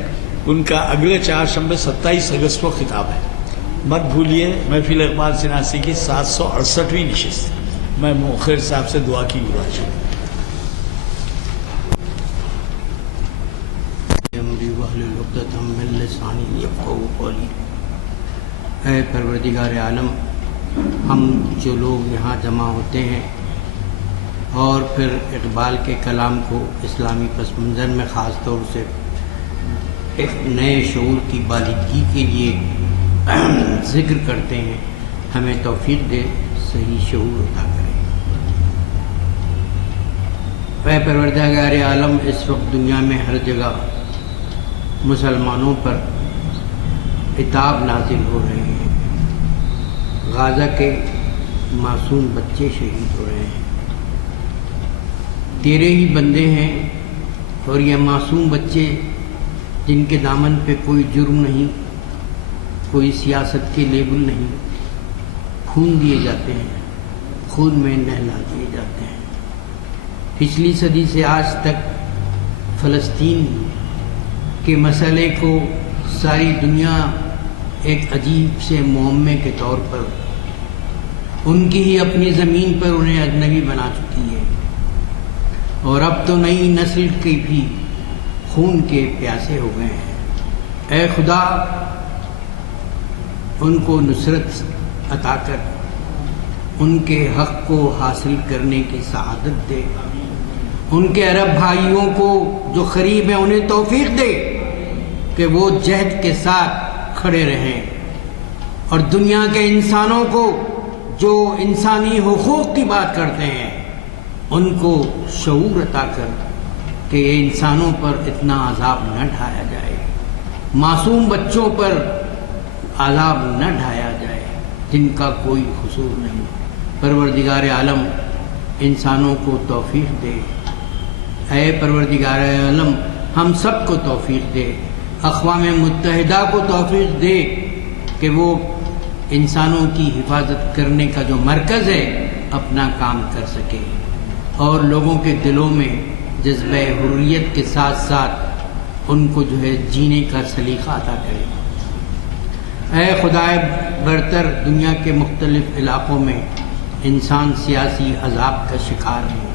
ان کا اگلے چہارشنبے 27 اگست کو خطاب ہے، مت بھولیے۔ محفل اقبال شناسی کی 768ویں نشست۔ میں مؤخر صاحب سے دعا کی گزارش کروں۔ اے پروردگار عالم، ہم جو لوگ یہاں جمع ہوتے ہیں اور پھر اقبال کے کلام کو اسلامی پس منظر میں خاص طور سے ایک نئے شعور کی بالغی کے لیے ذکر کرتے ہیں، ہمیں توفیق دے، صحیح شعور عطا کرے۔ اے پروردگار عالم، اس وقت دنیا میں ہر جگہ مسلمانوں پر عتاب نازل ہو رہے ہیں، غازہ کے معصوم بچے شہید ہو رہے ہیں، تیرے ہی بندے ہیں، اور یہ معصوم بچے جن کے دامن پہ کوئی جرم نہیں، کوئی سیاست کے لیبل نہیں، خون دیے جاتے ہیں، خون میں نہلا دیے جاتے ہیں۔ پچھلی صدی سے آج تک فلسطین کے مسئلے کو ساری دنیا ایک عجیب سے معمے کے طور پر ان کی ہی اپنی زمین پر انہیں اجنبی بنا چکی ہے، اور اب تو نئی نسل کے بھی خون کے پیاسے ہو گئے ہیں۔ اے خدا، ان کو نصرت عطا کر، ان کے حق کو حاصل کرنے کی سعادت دے، ان کے عرب بھائیوں کو جو قریب ہیں انہیں توفیق دے کہ وہ جہد کے ساتھ کھڑے رہیں، اور دنیا کے انسانوں کو جو انسانی حقوق کی بات کرتے ہیں ان کو شعور عطا کر کہ یہ انسانوں پر اتنا عذاب نہ ڈھایا جائے، معصوم بچوں پر عذاب نہ ڈھایا جائے جن کا کوئی قصور نہیں۔ پروردگار عالم، انسانوں کو توفیق دے، اے پروردگار عالم ہم سب کو توفیق دے، اقوام متحدہ کو توفیق دے کہ وہ انسانوں کی حفاظت کرنے کا جو مرکز ہے اپنا کام کر سکے، اور لوگوں کے دلوں میں جذبہ حریت کے ساتھ ساتھ ان کو جو ہے جینے کا سلیقہ عطا کرے۔ اے خدائے برتر، دنیا کے مختلف علاقوں میں انسان سیاسی عذاب کا شکار ہیں،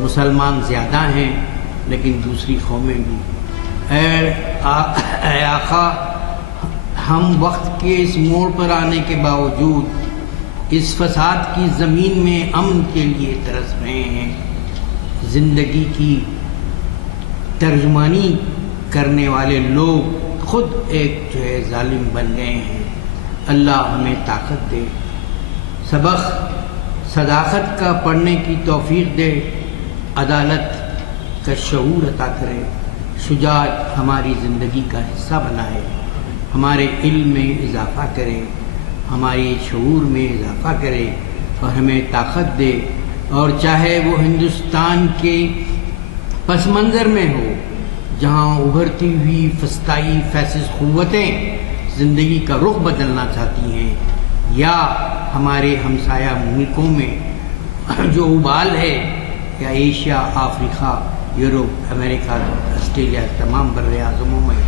مسلمان زیادہ ہیں لیکن دوسری قومیں بھی۔ اے آقا، ہم وقت کے اس موڑ پر آنے کے باوجود اس فساد کی زمین میں امن کے لیے ترس رہے ہیں، زندگی کی ترجمانی کرنے والے لوگ خود ایک جو ہے ظالم بن گئے ہیں۔ اللہ ہمیں طاقت دے، سبق صداقت کا پڑھنے کی توفیق دے، عدالت کا شعور عطا کرے، شجاعت ہماری زندگی کا حصہ بنائے، ہمارے علم میں اضافہ کرے، ہمارے شعور میں اضافہ کرے، اور ہمیں طاقت دے، اور چاہے وہ ہندوستان کے پس منظر میں ہو جہاں ابھرتی ہوئی فسطائی فیسسٹ قوتیں زندگی کا رخ بدلنا چاہتی ہیں، یا ہمارے ہمسایہ ملکوں میں جو ابال ہے، یا ایشیا، افریقہ، یورپ، امریکہ، آسٹریلیا، تمام بر اعظموں میں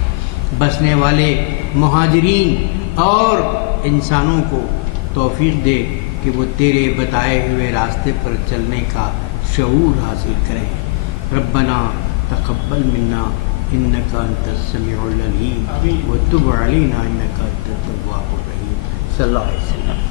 بسنے والے مہاجرین اور انسانوں کو توفیق دے کہ وہ تیرے بتائے ہوئے راستے پر چلنے کا شعور حاصل کریں۔ ربنا تقبل منا انک انت السمیع العلیم وتب علینا انک انت التواب الرحیم۔ صلی اللہ علیہ وسلم۔